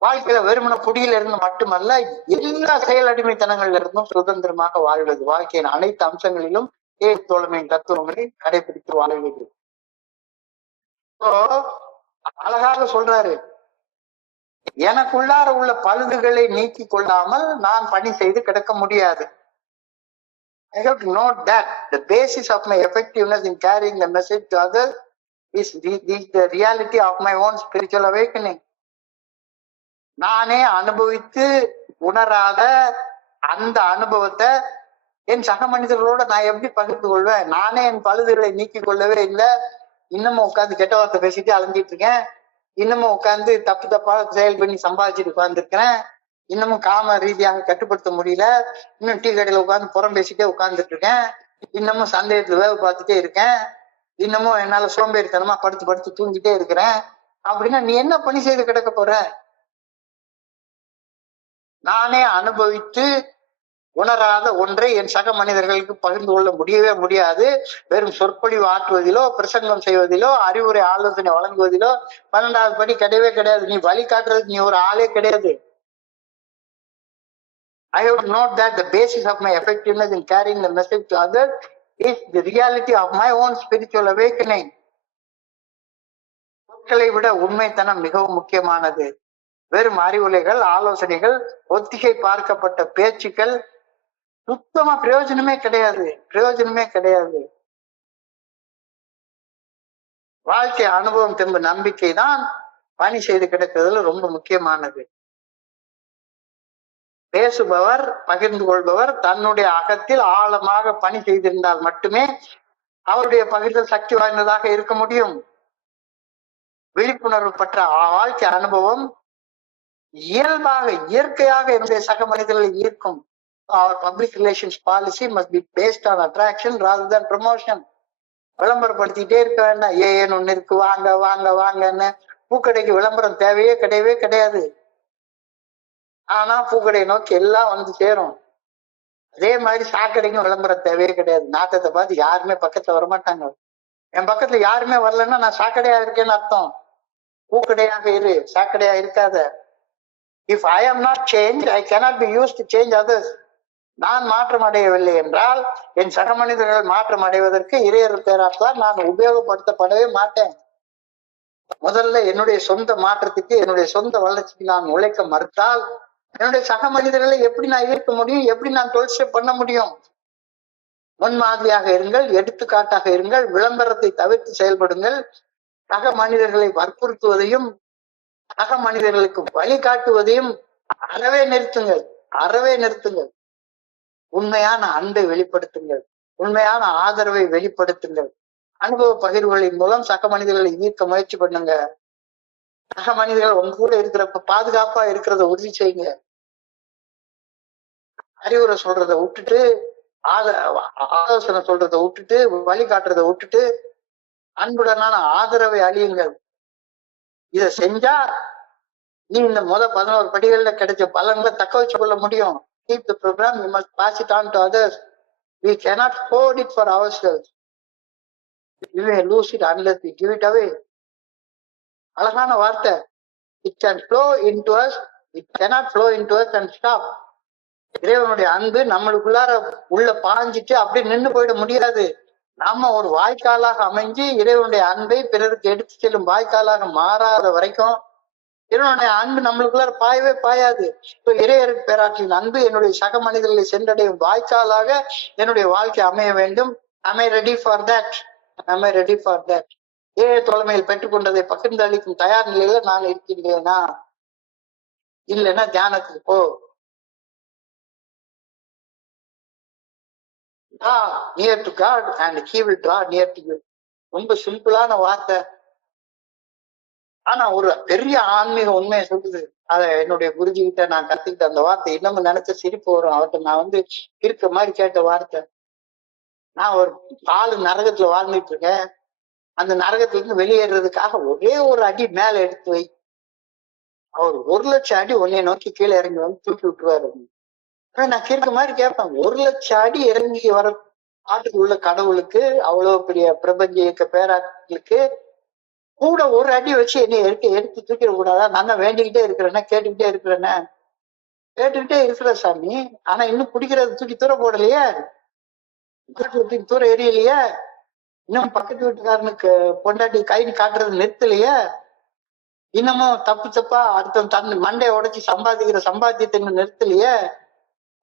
வாழ்க்கையில வெறுமன குடியில இருந்து மட்டுமல்ல எல்லா செயல் அடிமைத்தனங்கள்ல இருந்தும் சுதந்திரமாக வாழ்வது, வாழ்க்கையின் அனைத்து அம்சங்களிலும் தோழமையின் தத்துவங்களை கடைபிடித்து வாழ்வது. அழகாக சொல்றாரு, எனக்குள்ளார உள்ள பழுதுகளை நீக்கி கொள்ளாமல் நான் பணி செய்து கிடக்க முடியாது. I have to note that the basis of my effectiveness in carrying the message to others is the reality of my own spiritual awakening. நானே அனுபவித்து உணராத அந்த அனுபவத்தை என் சக மனிதர்களோட நான் எப்படி பகிர்ந்து கொள்வேன்? நானே என் பழுதுகளை நீக்கி கொள்ளவே இல்லை. இன்னமும் உட்காந்து கெட்ட வார்த்தை பேசிட்டு அலைஞ்சிட்டு இருக்கேன். இன்னமும் உட்காந்து தப்பா செயல் பண்ணி சம்பாதிச்சுட்டு உட்கார்ந்துருக்கிறேன். இன்னமும் காம ரீதியாக கட்டுப்படுத்த முடியல. இன்னும் டீ கடையில உட்காந்து புறம் பேசிட்டே உட்கார்ந்துட்டு இருக்கேன். இன்னமும் சந்தேகத்துல வேவு பார்த்துட்டே இருக்கேன். இன்னமும் என்னால சோம்பேறித்தனமா படுத்து தூங்கிட்டே இருக்கிறேன். அப்படின்னா நீ என்ன பணி செய்து கிடக்க போற? நானே அனுபவித்து உணராத ஒன்றை என் சக மனிதர்களுக்கு பகிர்ந்து கொள்ள முடியவே முடியாது. வெறும் சொற்பொழிவு ஆற்றுவதிலோ, பிரசங்கம் செய்வதிலோ, அறிவுரை ஆலோசனை வழங்குவதிலோ 12வது படி கிடையவே கிடையாது. நீ வழி காட்டுறதுக்கு நீ ஒரு ஆளே கிடையாது. I have to note that the basis of my effectiveness in carrying the message to others is the reality of my own spiritual awakening. சொற்களை விட உண்மைத்தனம் மிகவும் முக்கியமானது. வெறும் அறிவுரைகள், ஆலோசனைகள், ஒத்திகை பார்க்கப்பட்ட பேச்சுக்கள் சுத்தமா பிரயோஜனமே கிடையாது. வாழ்க்கை அனுபவம் தெம்பு நம்பிக்கை தான் பணி செய்து கிடக்கிறதுல ரொம்ப முக்கியமானது. பேசுபவர், பகிர்ந்து கொள்பவர் தன்னுடைய அகத்தில் ஆழமாக பணி செய்திருந்தால் மட்டுமே அவருடைய பகிர்தல் சக்தி வாய்ந்ததாக இருக்க முடியும். விழிப்புணர்வு பற்ற வாழ்க்கை அனுபவம் இயல்பாக, இயற்கையாக என்னுடைய சக மனிதர்களை ஈர்க்கும். Our public relations policy must be based on attraction rather than promotion. விளம்பரப்படுத்திட்டே இருக்க வேண்டாம். ஏன்னு ஒண்ணு இருக்கு, வாங்க வாங்க வாங்கன்னு. பூக்கடைக்கு விளம்பரம் தேவையே கிடையாது. ஆனா பூக்கடையை நோக்கி எல்லாம் வந்து சேரும். அதே மாதிரி சாக்கடைக்கும் விளம்பரம் தேவையே கிடையாது. நாட்டத்தை பார்த்து யாருமே பக்கத்துல வரமாட்டாங்க. என் பக்கத்துல யாருமே வரலன்னா நான் சாக்கடையா இருக்கேன்னு அர்த்தம். பூக்கடையாக இரு, சாக்கடையா இருக்காத. If I am not changed, I cannot be used to change others. நான் மாற்றம் அடையவில்லை என்றால் என் சக மனிதர்கள் மாற்றம் அடைவதற்கு இறையர் பேராற்றால் நான் உபயோகப்படுத்தப்படவே மாட்டேன். முதல்ல என்னுடைய சொந்த மாற்றத்துக்கு, என்னுடைய சொந்த வளர்ச்சிக்கு நான் உழைக்க மறுத்தால் என்னுடைய சக மனிதர்களை எப்படி நான் ஈர்க்க முடியும்? எப்படி நான் தொழிற்சை பண்ண முடியும்? முன்மாதிரியாக இருங்கள், எடுத்துக்காட்டாக இருங்கள், விளம்பரத்தை தவிர்த்து செயல்படுங்கள். சக மனிதர்களை வற்புறுத்துவதையும் சக மனிதர்களுக்கு வழிகாட்டுவதையும் அறவே நிறுத்துங்கள். உண்மையான அன்பை வெளிப்படுத்துங்கள், உண்மையான ஆதரவை வெளிப்படுத்துங்கள். அனுபவ பகிர்வுகளின் மூலம் சக மனிதர்களை ஈர்க்க முயற்சி பண்ணுங்க. சக மனிதர்கள் உங்க கூட இருக்கிறப்ப பாதுகாப்பா இருக்கிறத உறுதி செய்யுங்க. அறிவுரை சொல்றதை விட்டுட்டு, ஆலோசனை சொல்றதை விட்டுட்டு, வழிகாட்டுறதை விட்டுட்டு அன்புடனான ஆதரவை அழியுங்கள். இத செஞ்சா நீ இந்த 11 படிகள்ல கிடைச்ச பலன்களை தக்க வச்சு கொள்ள முடியும். Keep the program, we must pass it on to others. We cannot hoard it for ourselves. We may lose it unless we give it away. அழகான வார்த்தை. It can flow into us, it cannot flow into us and stop. இறைவனுடைய அன்பு நம்மளுக்குள்ளார உள்ள பாஞ்சிட்டு அப்படி நின்று போயிட முடியாது. நாம ஒரு வாய்க்காலாக அமைஞ்சு இறைவனுடைய அன்பை பிறருக்கு எடுத்து செல்லும் வாய்க்காலாக மாறாத வரைக்கும் இறைவனுடைய அன்பு நம்மளுக்குள்ளார பாயவே பாயாது. இப்போ இறையர் பேராற்றின் அன்பு என்னுடைய சக மனிதர்களை சென்றடையும் வாய்க்காலாக என்னுடைய வாழ்க்கை அமைய வேண்டும். Am I ready for that? தோழமையில் பெற்றுக்கொண்டதை பகிர்ந்து அளிக்கும் தயார் நிலையில நான் இருக்கின்றேனா? இல்லைன்னா தியானத்துக்கு போ. Draw near to God and He will draw near to you. ரொம்ப சிம்பிளான வார்த்தை. ஆனா ஒரு பெரிய ஆன்மீக உண்மையை சொல்லுது. அத என்னுடைய குருஜி கிட்ட நான் கத்துக்கிட்ட அந்த வார்த்தை இன்னமும் நினைச்ச சிரிப்பு வரும். அவர்கிட்ட நான் இருக்க மாதிரி கேட்ட வார்த்தை. நான் ஒரு 4 நரகத்துல வாழ்ந்துட்டு இருக்கேன். அந்த நரகத்துல இருந்து வெளியேறதுக்காக ஒரே ஒரு அடி மேல எடுத்து வை. அவர் 1,00,000 அடி உன்னைய நோக்கி கீழே இறங்கி வந்து தூக்கி விட்டுருவாரு. நான் கேட்க மாதிரி கேட்பேன். 1,00,000 அடி இறங்கி வர ஆட்டுக்கு உள்ள கடவுளுக்கு, அவ்வளவு பெரிய பிரபஞ்ச இயக்க பேராக்களுக்கு கூட ஒரு அடி வச்சு என்னை எடுத்து தூக்கிட கூடாதா? நான் தான் வேண்டிக்கிட்டே இருக்கிறேன்னா, கேட்டுக்கிட்டே இருக்கிற சாமி. ஆனா இன்னும் பிடிக்கிறது தூக்கி தூர போடலையே, தூக்கி தூர எரியலையே, இன்னும் பக்கத்து வீட்டுக்காரனுக்கு பொண்டாட்டி கை காட்டுறது நிறுத்தலையே, இன்னமும் தப்பா அடுத்த தன் மண்டையை உடைச்சு சம்பாதிக்கிற சம்பாத்தியத்தை நிறுத்தலையே,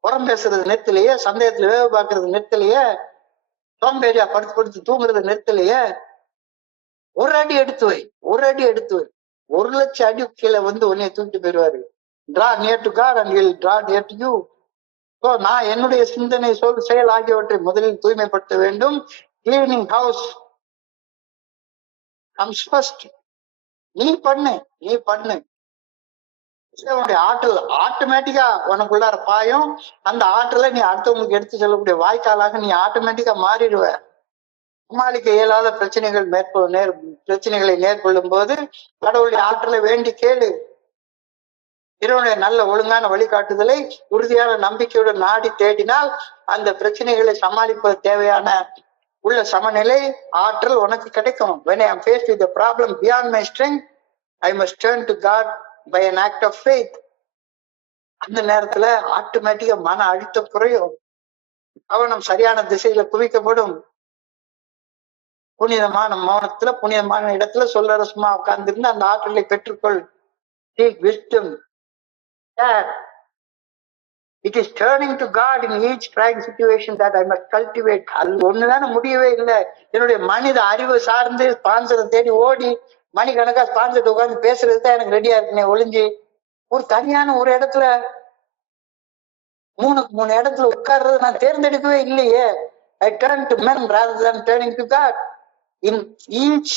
புறம் பேசுறது நிறுத்தலையே, சந்தேகத்துல வேவு பார்க்கறது நிறுத்தலையே, சோம்பேறியா படுத்து தூங்குறது நிறுத்தலையே. ஒரு அடி எடுத்து வை. 1,00,000 அடி கீழே வந்து உன்னைய தூக்கிட்டு போயிடுவாரு. Draw near to God and He will draw near to you. So நான் என்னுடைய சிந்தனை, சொல், செயல் ஆகியவற்றை முதலில் தூய்மைப்படுத்த வேண்டும். Cleaning house comes first. நீ பண்ணு. உன்னுடைய ஆற்றல் ஆட்டோமேட்டிக்கா உனக்குள்ளார பாயும். அந்த ஆற்றலை நீ அடுத்தவங்களுக்கு எடுத்து செல்லக்கூடிய வாய்க்காலாக நீ ஆட்டோமேட்டிக்கா மாறிடுவ. சமாளிக்க இயலாத பிரச்சனைகளை நேர்கொள்ளும் போது கடவுளுடைய ஆற்றலை வேண்டி கேளு. இறைவனுடைய நல்ல ஒழுங்கான வழிகாட்டுதலை உறுதியான நம்பிக்கையுடன் நாடி தேடினால் அந்த பிரச்சனைகளை சமாளிப்பது தேவையான உள்ள சமநிலை ஆற்றல் உனக்கு கிடைக்கும். When I am faced with a problem beyond my strength, I must turn to God by an act of faith. அந்த நேரத்துல ஆட்டோமேட்டிக்கா மன அழுத்தம் குறையும், கவனம் சரியான திசையில குவிக்கப்படும். புனிதமான மௌனத்துல புனிதமான இடத்துல சொல்லற சும்மா உட்கார்ந்திருந்து அந்த ஆற்றலை பெற்றுக்கொள். Take wisdom. It is turning to God in each trying situation that I must cultivate. அது ஒண்ணுதானே முடியவே இல்லை. என்னுடைய மனித அறிவு சார்ந்து ஸ்பான்சரை தேடி ஓடி மணிக்கணக்கா ஸ்பான்சர் உட்கார்ந்து பேசுறது தான் எனக்கு ரெடியா இருக்குனே ஒளிஞ்சு ஒரு தனியான ஒரு இடத்துல 3 இடத்துல உட்கார்றது நான் தேர்ந்தெடுக்கவே இல்லையே. I turn to men rather than turning to God. In each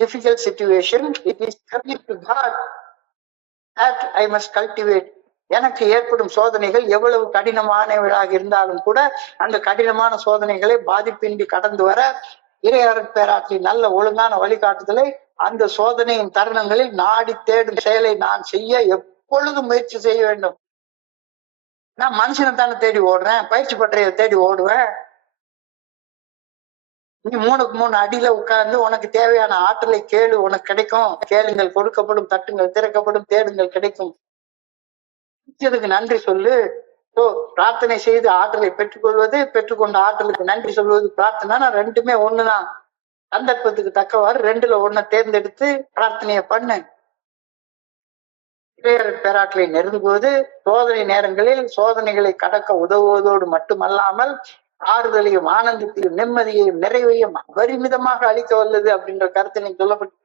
difficult situation, it is turning to God that I must cultivate. எனக்கு ஏற்படும் சோதனைகள் எவ்வளவு கடினமானவர்களாக இருந்தாலும் கூட அந்த கடினமான சோதனைகளை பாதிப்பின்றி கடந்து வர இறையருட் பேராற்றின் நல்ல ஒழுங்கான வழிகாட்டுதலை அந்த சோதனையின் தருணங்களில் நாடி தேடும் செயலை நான் செய்ய எப்பொழுதும் முயற்சி செய்ய வேண்டும். நான் மனுஷனை தானே தேடி ஓடுறேன், பயிற்சி பற்றையை தேடி ஓடுவேன். நீ 3 அடியில உட்கார்ந்து உனக்கு தேவையான ஆற்றலை கேளு, உனக்கு கிடைக்கும். கேளுங்கள் கொடுக்கப்படும், தட்டுங்கள் திறக்கப்படும், தேடுங்கள் கிடைக்கும். நன்றி சொல்லு. பிரார்த்தனை செய்து ஆற்றலை பெற்றுக்கொள்வது, பெற்றுக்கொண்ட ஆற்றலுக்கு நன்றி சொல்வது பிரார்த்தனை ரெண்டுமே ஒண்ணுதான். சந்தர்ப்பத்துக்கு தக்கவாறு 2ல 1 தேர்ந்தெடுத்து பிரார்த்தனையை பண்ணு. பேராற்றலை நெருங்குவது சோதனை நேரங்களில் சோதனைகளை கடக்க உதவுவதோடு மட்டுமல்லாமல் ஆறுதலையும் ஆனந்தத்தையும் நிம்மதியையும் நிறைவையும் அபரிமிதமாக அளிக்க வல்லது அப்படின்ற கருத்து நீங்க சொல்லப்பட்டு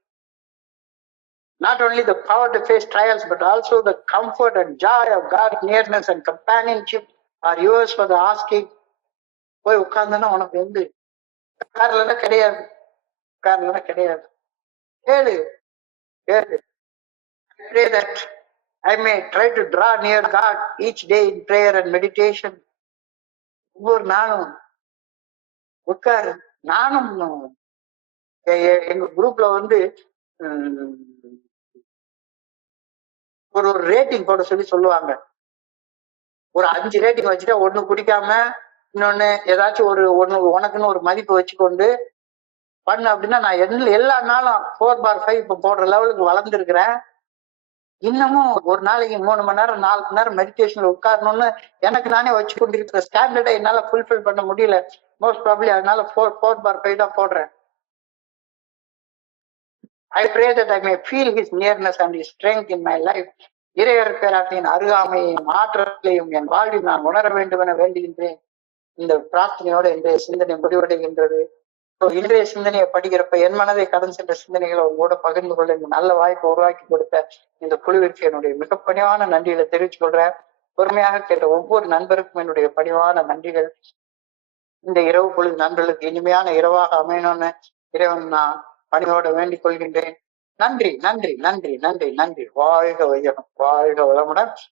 not only the power to face trials but also the comfort and joy of God's nearness and companionship are yours for the asking. போய் உட்கார்ந்தனா உனக்கு வந்து கார்லனா கிடையாது, கார்லனா கிடையாது. கேளு கேளு. I pray that I may try to draw near God each day in prayer and meditation. ஒவ்வொரு நாளும் உட்காரு. நானும் எங்க குரூப்ல வந்து ஒரு ரேட்டிங் போட சொல்லுவாங்க. ஒரு 5 ரேட்டிங் வச்சுட்டா 1 குடிக்காம இன்னொன்னு ஏதாச்சும் ஒண்ணு உனக்குன்னு ஒரு மதிப்பு வச்சுக்கொண்டு பண்ண அப்படின்னா நான் எல்லா நாளும் 4/5 இப்ப போடுற லெவலுக்கு வளர்ந்துருக்கிறேன். இன்னமும் ஒரு நாளைக்கு 3 மணி நேரம் 4 மணி நேரம் மெடிடேஷன்ல உட்காரணும்னு எனக்கு நானே வச்சு கொண்டிருக்கிற ஸ்டாண்டர்டை என்னால ஃபுல்ஃபில் பண்ண முடியல. மோஸ்ட் ப்ராபப்லி அதனால 4/5 தான் போடுறேன். I pray that I may feel his nearness and his strength in my life. இறையருட் பேராற்றின் அருகாமையையும் ஆற்றலையும் என் வாழ்வில் நான் உணர வேண்டும் என வேண்டுகின்றேன். இந்த பிரார்த்தனையோட இன்றைய சிந்தனை முடிவடைகின்றது. இன்றைய சிந்தனையை படிக்கிறப்ப என் மனதை கடந்து சென்ற சிந்தனைகளை உங்களோட பகிர்ந்து கொள்ள இந்த நல்ல வாய்ப்பை உருவாக்கி கொடுத்த இந்த குழுவிற்கு என்னுடைய மிக பணிவான நன்றிகளை தெரிவித்துக் கொள்றேன். பொறுமையாக கேட்ட ஒவ்வொரு நண்பருக்கும் என்னுடைய பணிவான நன்றிகள். இந்த இரவு பொழுது நண்பர்களுக்கு இனிமையான இரவாக அமையணும்னு இறைவன் நான் பணியோட வேண்டிக் கொள்கின்றேன். நன்றி நன்றி நன்றி நன்றி நன்றி. வாழ்க வையகம், வாழ்க வளமுடன்.